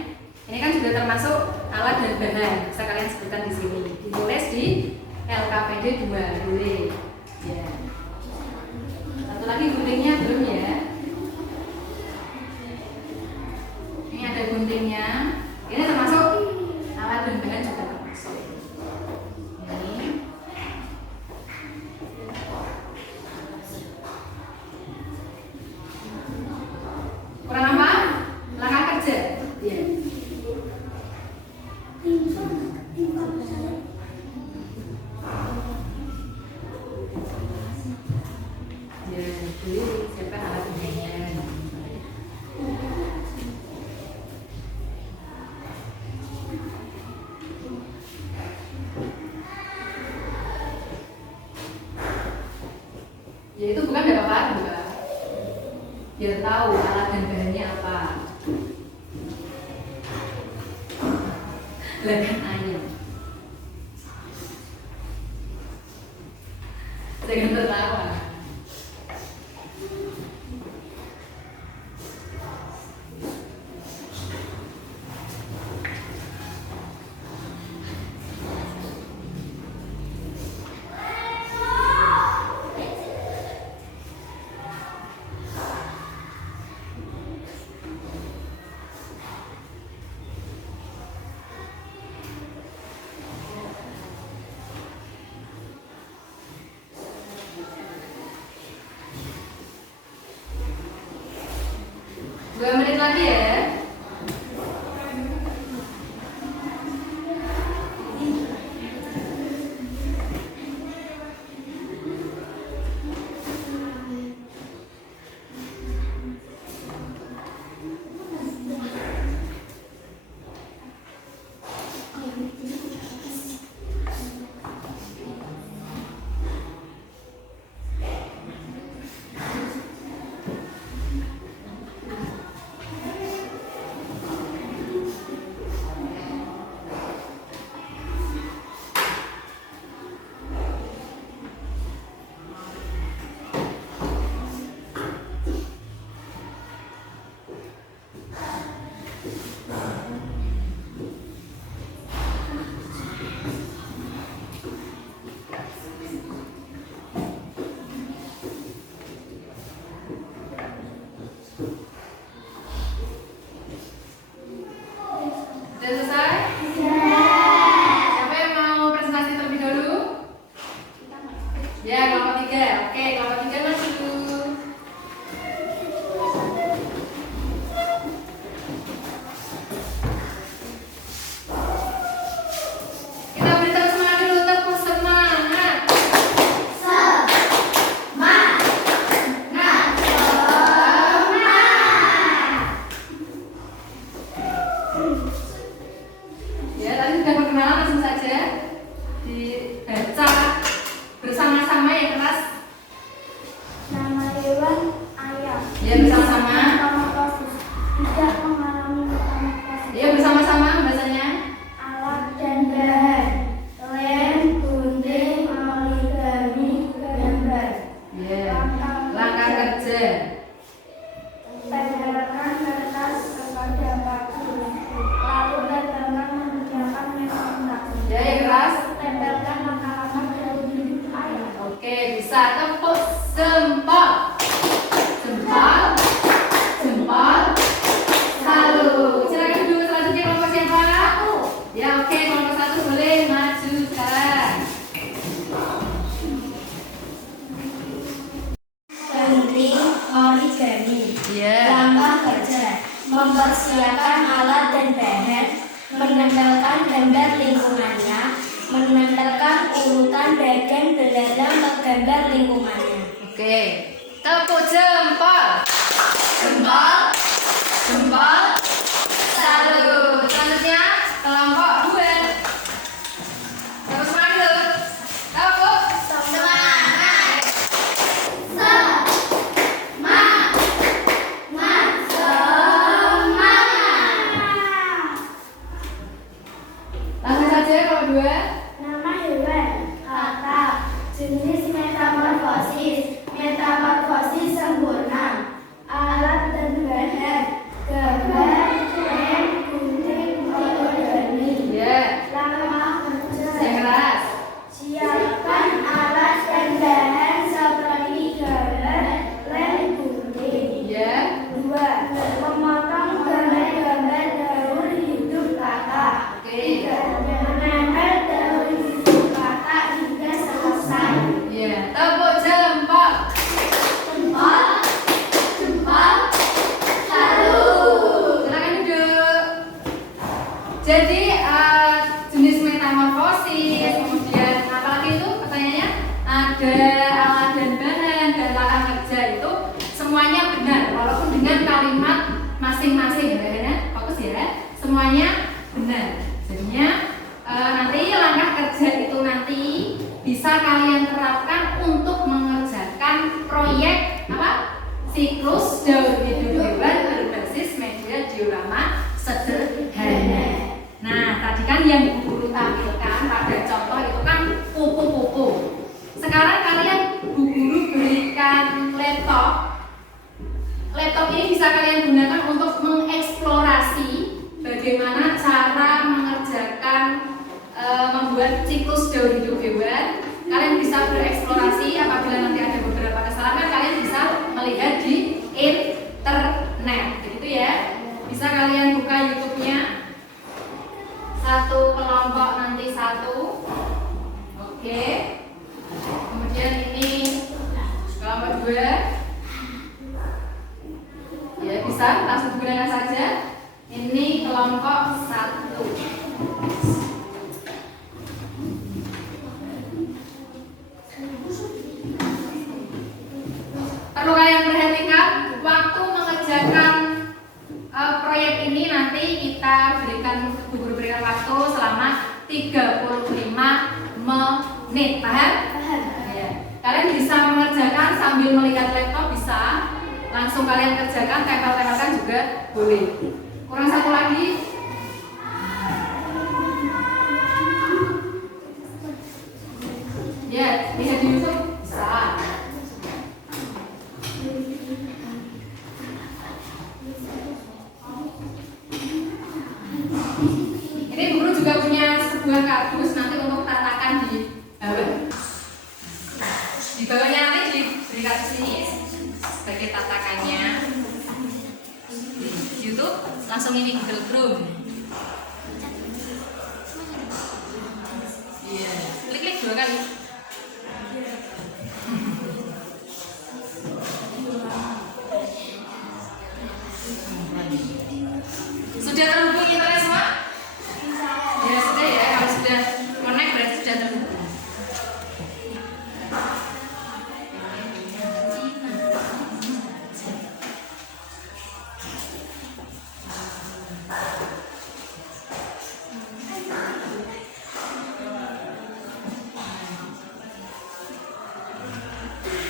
Ini kan sudah termasuk alat dan bahan. Bisa kalian sebutkan di sini. Ditulis di LKPD 2. Boleh. Ya. Satu lagi guntingnya belum ya? Ini ada guntingnya. Ini termasuk alat dan bahan juga termasuk. Ini. Kurang apa? Langkah kerja. Iya. Ya, jadi siapkan alat bahannya. Ya itu bukan ada apa-apa juga. Biar tahu alat dan bahannya apa. Lekan ayam. Jangan tertawa. Dua menit lagi ya. Sudah selesai? Siapa yang mau presentasi terlebih dahulu? Ya, kelompok 3. Oke, kelompok 3 maju. Kita beri tepuk semangat dulu, tepuk semangat. Ya, tadi sudah perkenalan, langsung saja dibaca bersama-sama yang keras. Nama hewan ayam. Ya, bersama-sama. Metamorfosis. Tidak mengalami metamorfosis. Ya, bersama-sama bahasanya. Alat dan bahan. Lem, gunting, origami, gambar. Ya, langkah kerja. Tempelkan kertas kepada batu. Lalu tempelkan mengerjakan metode. Ya, yang keras. Tempelkan langkah-langkah dari hidup ayam. Oke, bisa tepuk jempol. Jempol. Jempol. Salut. Silakan dulu selanjutnya kelompok siapa? Ya, oke, kelompok 1 boleh maju sekarang. Gunting, origami. Iya. Langkah kerja. Mempersiapkan alat dan bahan. Menempelkan gambar lingkungannya. Menempelkan urutan bagian belalang ke gambar lingkungannya. Oke. Tepuk jempol. Jempol. Jempol. Salut. Selanjutnya kelompok 2. Tepuk semangat dulu. Tepuk semangat. saja kalau dua? Nama hewan, kata, jenis metamorfosis, metamorfosis sempurna, alat dan bahan, gambar, lem, gunting, organik, Ya. lama Yang kerja. keras. Siapkan alat dan bahan seperti gambar, lem, gunting. Ya. 2. Memotong gambar-gambar daur hidup kata. Oke. 3. Menempel daur hidup kata hingga selesai. Ya. Tepuk jempol. Jempol, jempol, satu. Silakan duduk. Jadi jenis metamorfosis, kemudian apa lagi itu pertanyaannya? Ada alat dan bahan dan langkah kerja itu semuanya benar, walaupun dengan kalimat masing-masing, ya, fokus ya. Semuanya benar. Jadinya nanti langkah kerja itu nanti bisa kalian terapkan untuk mengerjakan proyek apa? Siklus daur hidup hewan berbasis media diorama sederhana. Nah, tadi kan yang Bu Guru tampilkan pada contoh itu kan kupu-kupu. Sekarang kalian Bu Guru berikan laptop. Laptop ini bisa kalian gunakan untuk mengeksplorasi bagaimana cara mengerjakan membuat siklus daur hidup hewan. Kalian bisa bereksplorasi apabila nanti ada beberapa kesalahan, kalian bisa melihat di internet, gitu ya. Bisa kalian buka YouTube-nya. Satu kelompok nanti satu. Oke. Kemudian ini kelompok 2. Ya, bisa langsung digunakan saja. Ini kelompok 1. Perlu kalian perhatikan waktu mengerjakan proyek ini nanti kita berikan Bu Guru berikan waktu selama 35 menit. Paham? Ya. Kalian bisa mengerjakan sambil melihat laptop, bisa langsung kalian kerjakan, tempel-tempelkan juga boleh. Kurang satu lagi. Ya, lihat di YouTube bisa. Ini Bu Guru juga punya sebuah kardus nanti untuk tatakan di bawah. Di bawahnya nanti diberi kardus ini ya, sebagai tatakannya. Di YouTube langsung ini Google Chrome. Iya, klik-klik 2 kali. Sudah terhubung internet semua? Ya sudah ya, kalau sudah connect berarti sudah terhubung.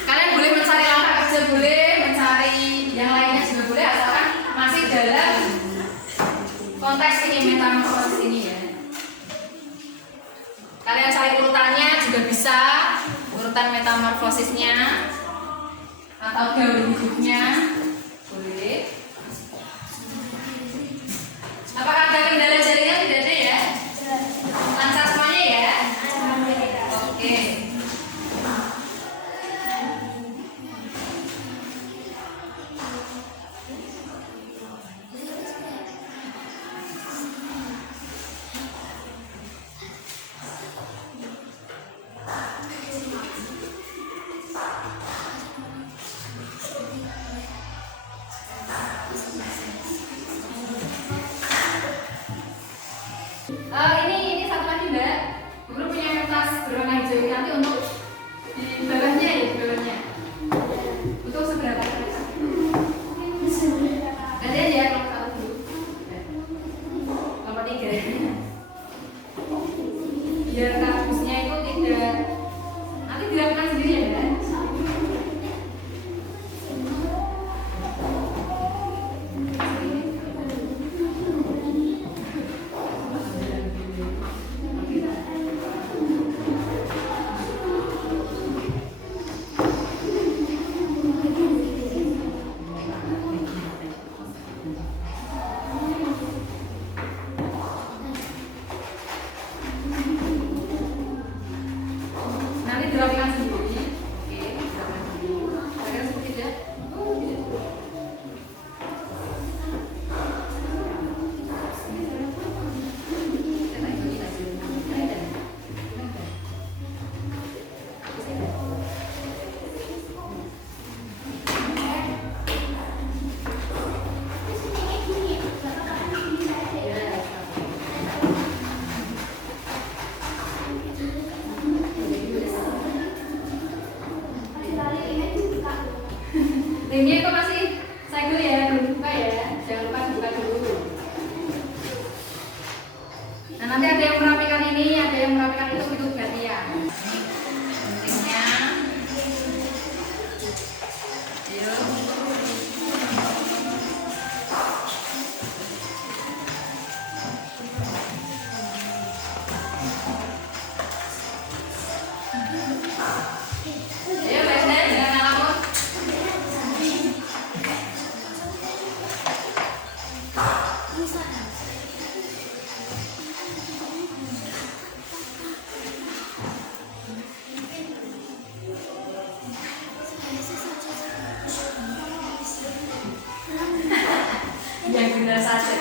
Kalian boleh mencari langkah kerja, boleh mencari yang lainnya juga boleh, asalkan masih dalam konteks ini, metamorfosis ini ya. Kalian cari urutannya juga bisa, urutan metamorfosisnya atau daur hidupnya boleh. Apakah ada kendala jaringan? Tidak ada ya? Lancar semuanya ya? Oke. Ini satu lagi Mbak. Guru punya kertas berwarna hijau ini nanti untuk di bawahnya ya, di bawahnya. Untuk seberapa kertas? Nanti aja kelompok 1 dulu. Kelompok 3. Biar kardusnya itu tidak nanti dilakukan sendiri ya Mbak. Oke. Ini itu masih segel ya, belum buka ya. Jangan lupa dibuka dulu. Nah, nanti ada yang merapikan ini, ada yang merapikan itu gantian. Pentingnya. Yuk. Ayo, bener, jangan ngelamun. Yang benar saja.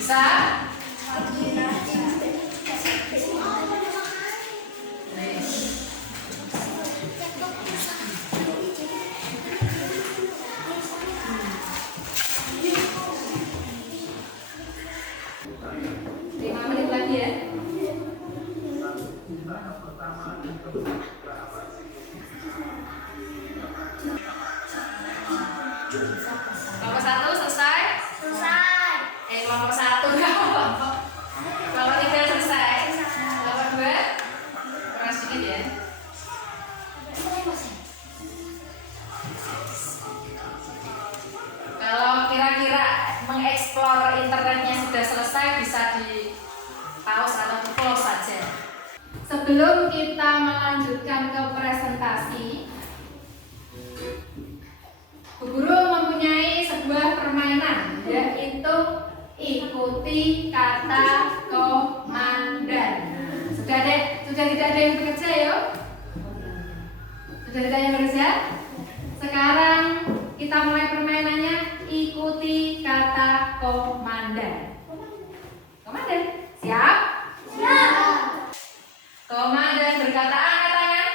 Bisa? Kelompok 1 selesai? Selesai. Kelompok 1 kelompok 3 selesai. Kelompok 2 keras dikit ya. mengeksplor internetnya sudah selesai, bisa di pause atau di close saja. Sebelum kita melanjutkan ke presentasi, Bu Guru mempunyai sebuah permainan, yaitu ikuti kata komandan. Nah, sudah tidak ada yang bekerja ya? Sudah tidak ada yang bekerja? Sekarang kita mulai permainannya, ikuti kata komandan. Komandan, siap? Siap. Komandan berkata, angkat tangan.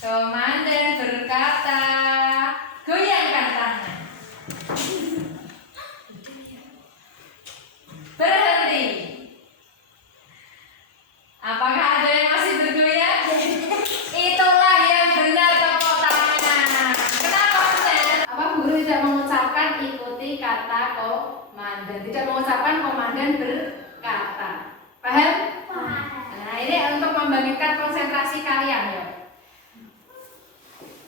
Komandan berkata, goyangkan tangan. Berhenti. Apakah ada yang masih bergoyang? Itulah yang benar, tepuk tangan. Kenapa benar? Apa guru tidak mengucapkan ikuti kata komandan? Tidak mengucapkan komandan berkata. Paham? Nah, ini untuk membangkitkan konsentrasi kalian ya.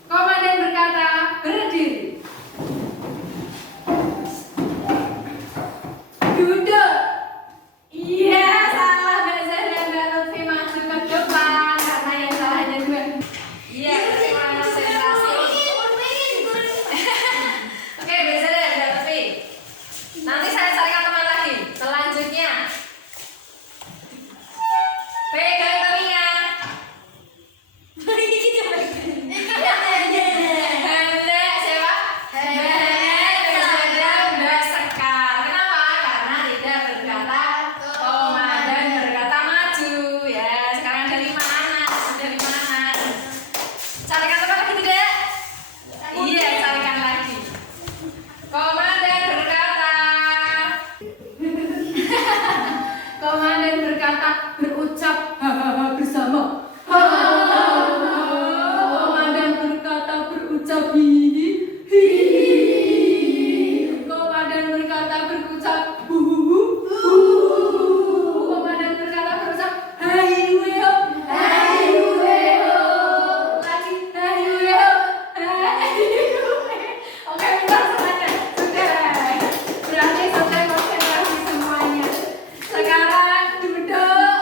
Komandan berkata, berdiri. Duduk. Iya, salah Mbak Zahra, Mbak Lutfi maju ke depan karena yang salah hanya dua. Iya, konsentrasi. Oke, Mbak Zahra, Mbak Lutfi. Nanti saya carikan teman lagi. Selanjutnya, pegang telinga. Hendek siapa? Hendek berkata Mbak Sekar. Kenapa? Karena tidak berkata komandan, berkata maju. Ya, sekarang dari mana? Sudah di mana? Carikan tempat lagi tidak? Iya, carikan lagi. Komandan berkata. Komandan berkata, berucap bersama. Komandan berkata, berucap hihi. Komandan berkata, berucap huhu. Komandan berkata, berucap hai weo. Hai weo. Lagi hai weo. Hai weo. Oke, bentar saja. Sudah. Berarti selesai konsentrasi semuanya. Sekarang duduk.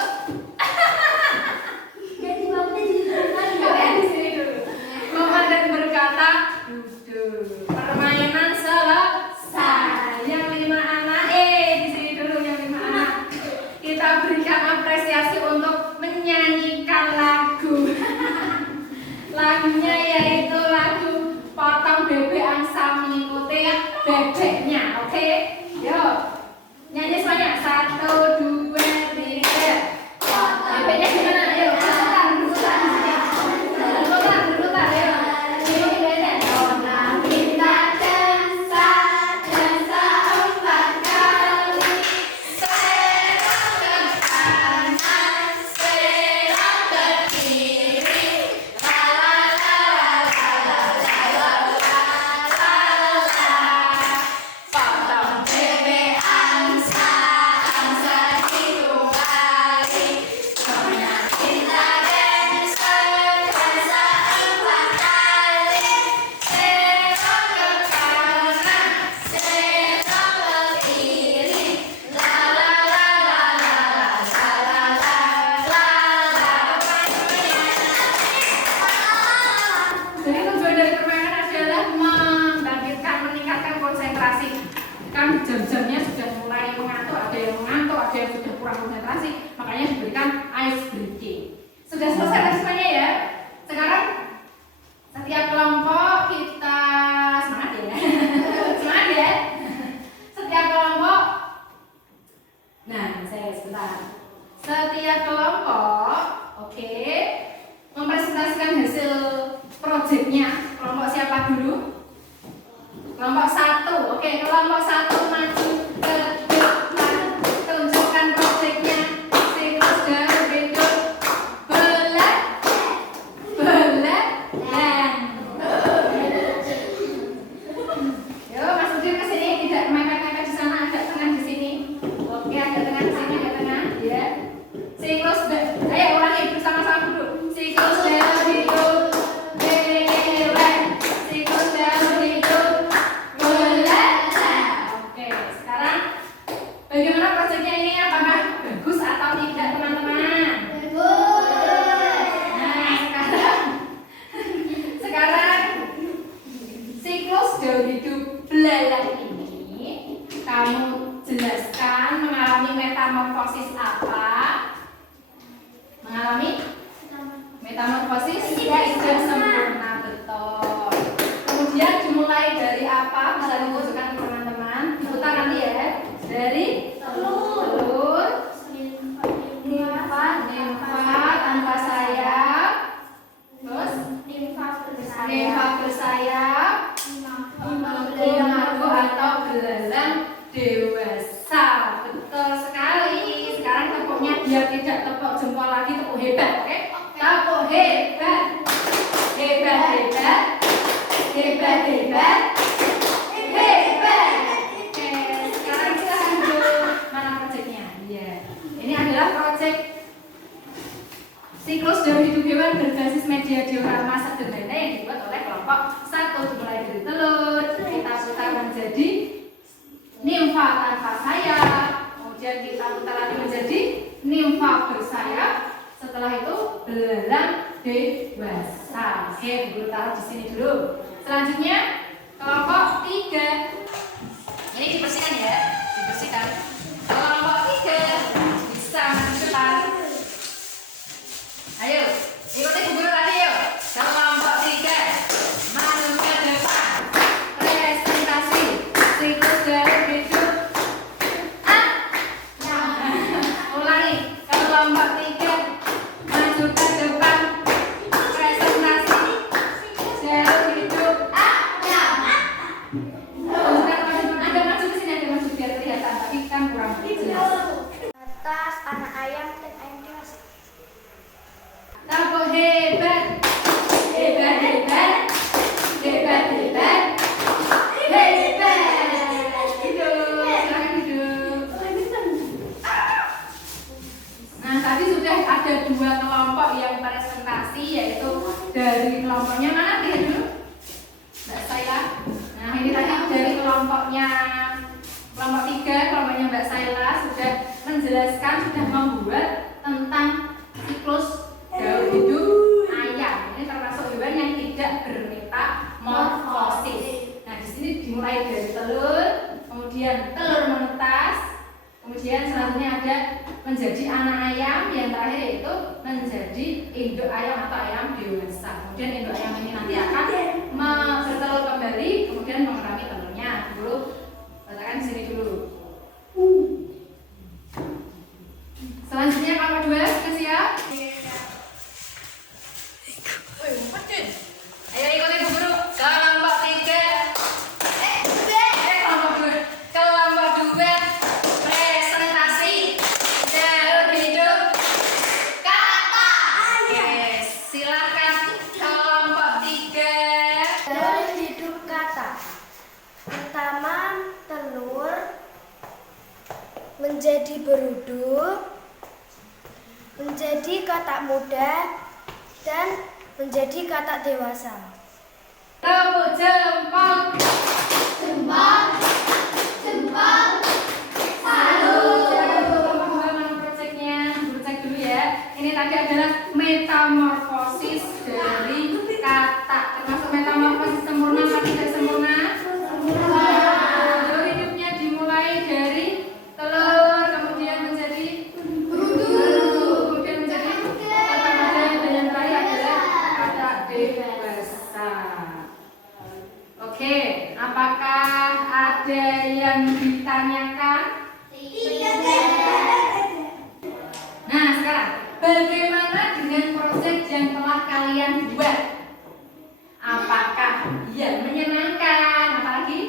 Kalian di sini dulu. Komandan berkata, duduk. Permainan selesai. Yang 5 anak, di sini dulu yang 5 anak. Kita berikan apresiasi untuk menyanyikan lagu. Lagunya yaitu lagu Potong Bebek Angsa Mengikuti Bebeknya. Oke? Yuk. Nyanyi semuanya. 1, 2, 3. Bebeknya gimana? Ayo, berputar di sini. Berputar, ayo. Ini bebeknya. Kita dansa 4 kali. Serong ke kanan, serong ke kiri. La la la la la la la la la la. Potong bebek angsa hitung kali. Semuanya kita dansa 4 kali. Serong ke kanan, serong ke kiri. La la la la la la la la la. Jadi tujuan dari permainan adalah membangkitkan, meningkatkan konsentrasi. Kan jam-jamnya sudah mulai mengantuk, ada yang mengantuk, ada yang sudah kurang konsentrasi, makanya diberikan ice breaking. Sudah selesai semuanya ya. Sekarang setiap kelompok kita semangat ya. Semangat ya. Setiap kelompok. Nah, saya sebentar. Setiap kelompok, oke, mempresentasikan hasil proyeknya. Kelompok siapa dulu? Kelompok 1. Oke, kelompok 1 maju ke depan. Tunjukkan proyeknya. Siklus dan hidup. Belah. Dan. Yo, Mas Udin ke sini, tidak mepet-mepet di sana, agak tengah di sini. Oke, agak tengah di sini, agak tengah, ya. Siklus kamu jelaskan mengalami metamorfosis apa? Mengalami metamorfosis tidak sempurna, betul. Kemudian dimulai dari apa? Bisa ditunjukkan ke teman-teman. Diputar nanti ya. Dari telur, nimfa tanpa sayap, terus nimfa bersayap, imago atau belalang dewasa. Betul sekali. Sekarang tepuknya biar tidak tepuk jempol lagi, tepuk hebat, oke? Tepuk hebat, hebat, hebat, hebat, hebat, hebat. Oke, sekarang kita lanjut. Mana proyeknya? Iya. Ini adalah proyek siklus dalam hidup hewan berbasis media diorama sederhana yang dibuat oleh kelompok 1. Dimulai dari telur, kita putar menjadi nimfa tanpa sayap, kemudian kita putar lagi menjadi nimfa bersayap, setelah itu belalang dewasa. Oke, Guru taruh di sini dulu. Selanjutnya kelompok 3. Ini dibersihkan ya, dibersihkan. Kelompok 3 bisa maju depan. Ayo, ikuti Bu Guru tadi yuk. Kelompok 3 maju ke depan. Presentasi siklus dari hidup. Ulangi. Kelompok 3 maju ke depan. Presentasi dari hidup. Anda maju ke sini, Anda maju biar kelihatan, tapi kan kurang jelas. Atas anak ayam dan ayam dewasa. Tepuk hebat, hebat, hebat, hebat, hebat, hebat. Hidup, silakan hidup. Nah, tadi sudah ada 2 kelompok yang presentasi, yaitu dari kelompoknya mana? Lihat dulu, Mbak Saila. Nah, ini tadi dari kelompoknya kelompok 3, kelompoknya Mbak Saila sudah menjelaskan, sudah membuat tentang siklus daur hidup ayam. Ini termasuk hewan yang tidak bermetamorfosis. Nah, di sini dimulai dari telur, kemudian telur menetas, kemudian selanjutnya ada menjadi anak ayam, yang terakhir yaitu menjadi induk ayam atau ayam dewasa. Kemudian induk ayam ini nanti akan bertelur kembali, kemudian mengerami telurnya. Dulu katakan di sini dulu. Selanjutnya kelompok 2 sudah siap? Ayo ikuti Bu Guru. Kelompok 3. Kelompok 2. Kelompok 2. Presentasi daur hidup kata. Oke, silakan kelompok 3. Daur hidup kata. Pertama, telur menjadi berudu, menjadi katak muda, dan menjadi katak dewasa. Tepuk jempol. Jempol, jempol, Salut. Kelompok 2 mana proyeknya? Guru cek dulu ya. Ini tadi adalah metamorfosis dari katak. Termasuk metamorfosis sempurna atau tidak sempurna? Daur hidupnya dimulai dari telur, kemudian menjadi berudu, kemudian menjadi katak muda, dan yang terakhir adalah katak dewasa. Oke, apakah ada yang ditanyakan? Nah, sekarang bagaimana dengan proyek yang telah kalian buat? Apakah dia menyenangkan? Apalagi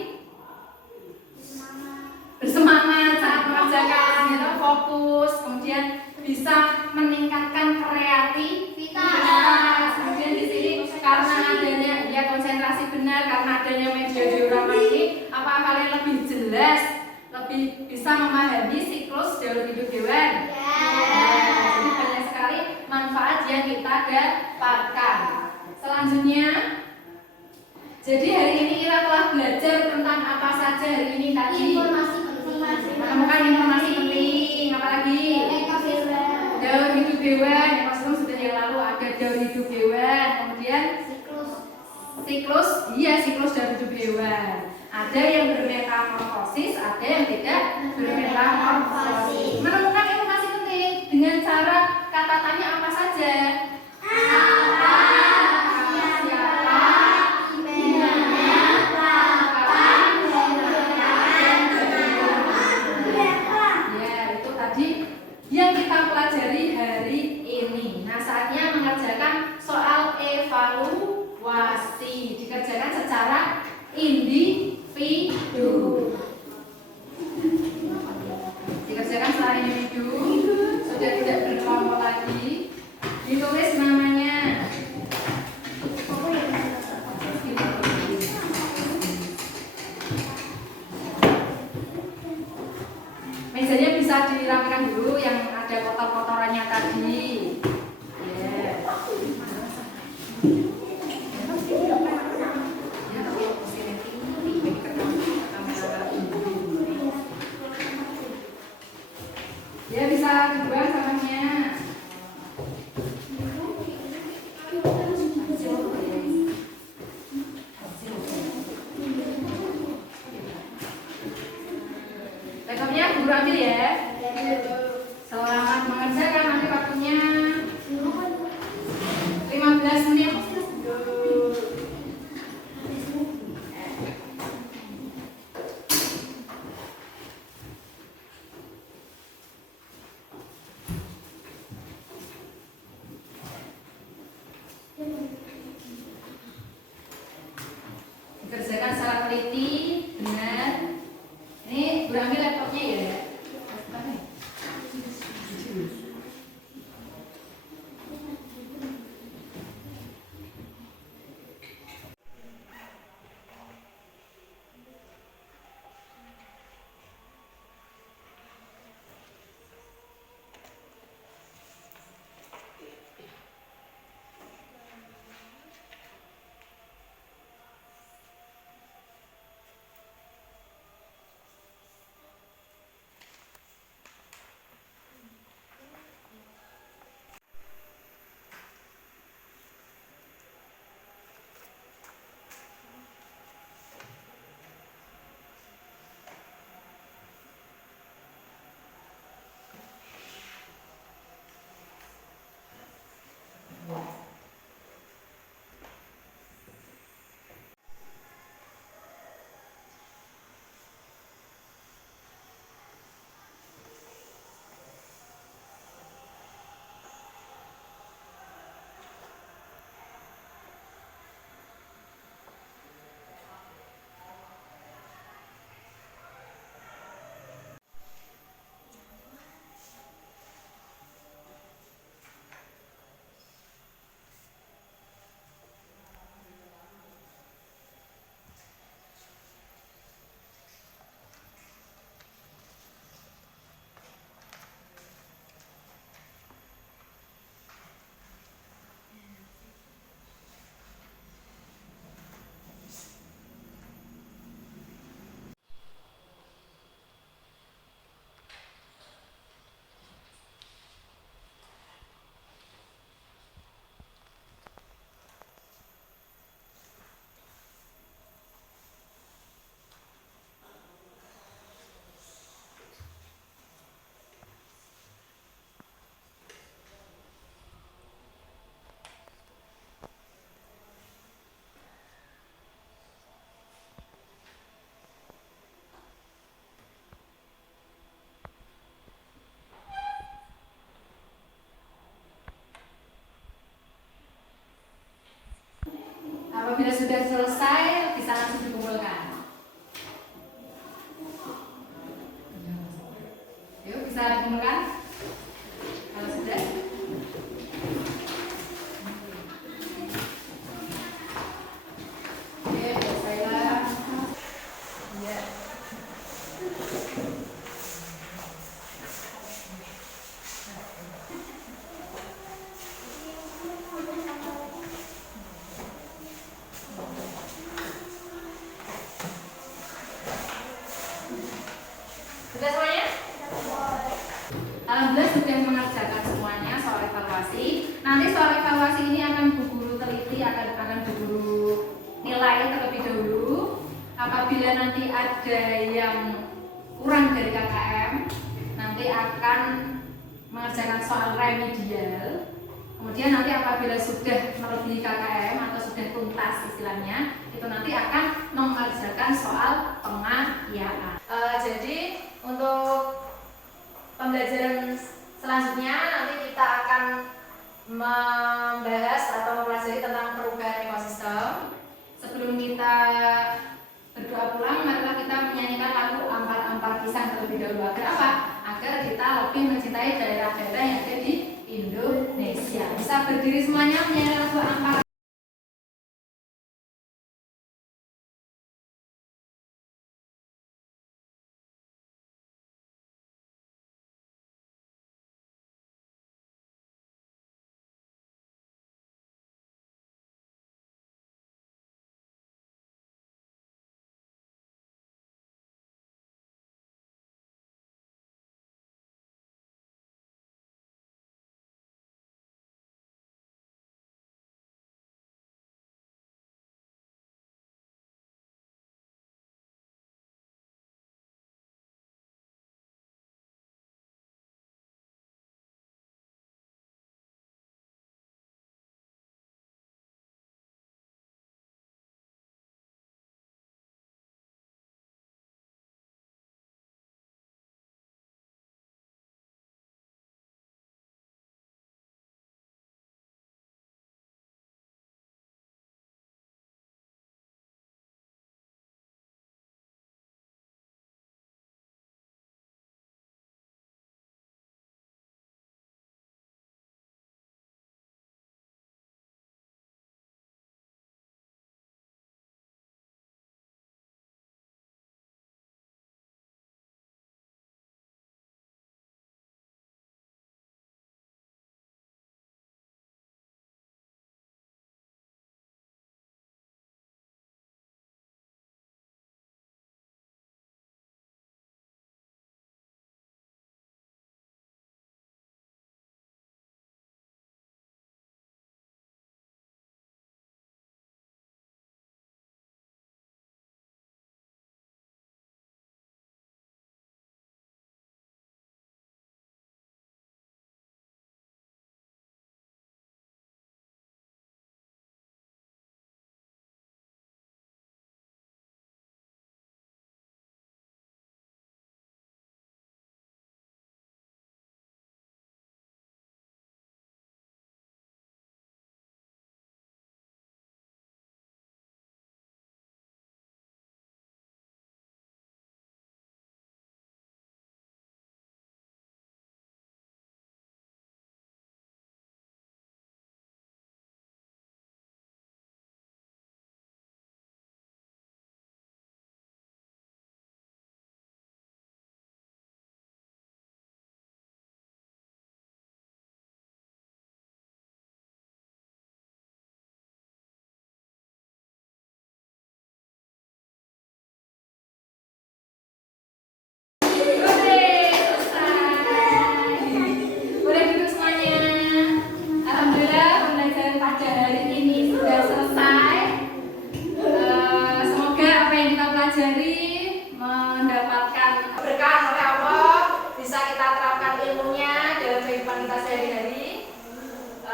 bersemangat saat mengerjakan, gitu, fokus, kemudian bisa meningkatkan kreativitas. Kemudian di sini karena adanya ya konsentrasi benar, karena adanya media diorama ini, apakah kalian lebih jelas, lebih bisa memahami siklus daur hidup hewan? Jadi banyak sekali manfaat yang kita dapatkan. Selanjutnya, jadi hari ini kita telah belajar tentang apa saja hari ini tadi. Menemukan informasi penting, apalagi daur hidup hewan. Yang maksudnya sudah yang lalu ada daur hidup hewan, kemudian siklus daur hidup hewan. Ada yang bermetamorfosis, ada yang tidak bermetamorfosis. Menemukan informasi penting dengan cara kata tanya apa saja? Apa, siapa, di mana, kapan, dan ya, itu tadi yang kita pelajari hari ini. Nah, saatnya mengerjakan soal evaluasi. Dikerjakan secara individu. Dikerjakan secara individu, sudah tidak berkelompok lagi. Ditulis namanya. Mejanya bisa dirapikan dulu yang ada kotor-kotorannya tadi. Yeah. Ya bisa dibuang sampahnya. Laptopnya guru ambil ya. Selamat mengerjakan, nanti waktunya 15 menit. Dikerjakan secara teliti, benar. Ini guru ambil laptopnya ya. Apabila sudah selesai, bisa langsung dikumpulkan. Yuk, bisa dikumpulkan. Kalau sudah. Oke, selesailah. Ya. Sudah semuanya? Alhamdulillah sudah mengerjakan semuanya soal evaluasi. Nanti soal evaluasi ini akan Bu Guru teliti, akan Bu Guru nilai terlebih dahulu. apabila nanti ada yang kurang dari KKM, nanti akan mengerjakan soal remedial. Kemudian nanti apabila sudah melebihi KKM atau sudah tuntas istilahnya, itu nanti akan mengerjakan soal pengayaan. Jadi untuk pembelajaran selanjutnya nanti kita akan membahas atau mempelajari tentang perubahan ekosistem. Sebelum kita berdoa pulang, marilah kita menyanyikan lagu Ampar-Ampar Pisang terlebih dahulu. Agar apa? Agar kita lebih mencintai daerah-daerah yang ada di Indonesia. Bisa berdiri semuanya menyanyi lagu Ampar.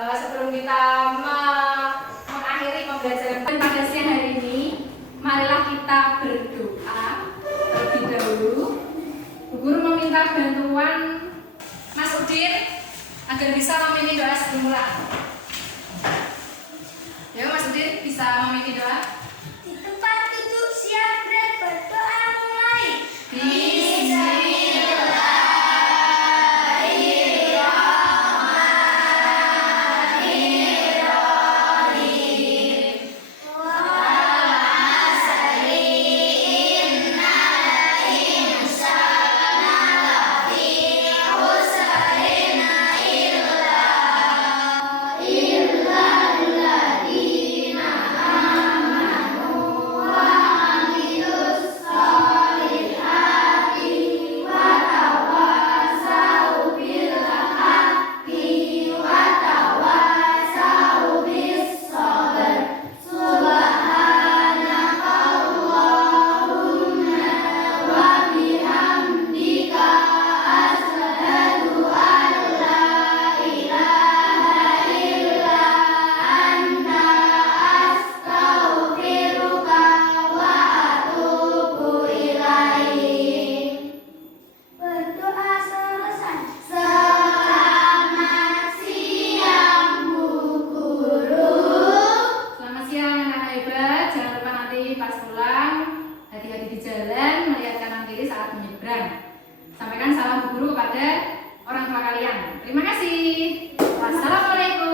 Sebelum kita mengakhiri pembelajaran pada siang hari ini, marilah kita berdoa terlebih dahulu. Bu Guru meminta bantuan Mas Udin agar bisa memimpin doa sebelum mulai. Ya, Mas Udin bisa memimpin doa. Di tempat duduk siap dan berdoa mulai. kasih. Wassalamualaikum.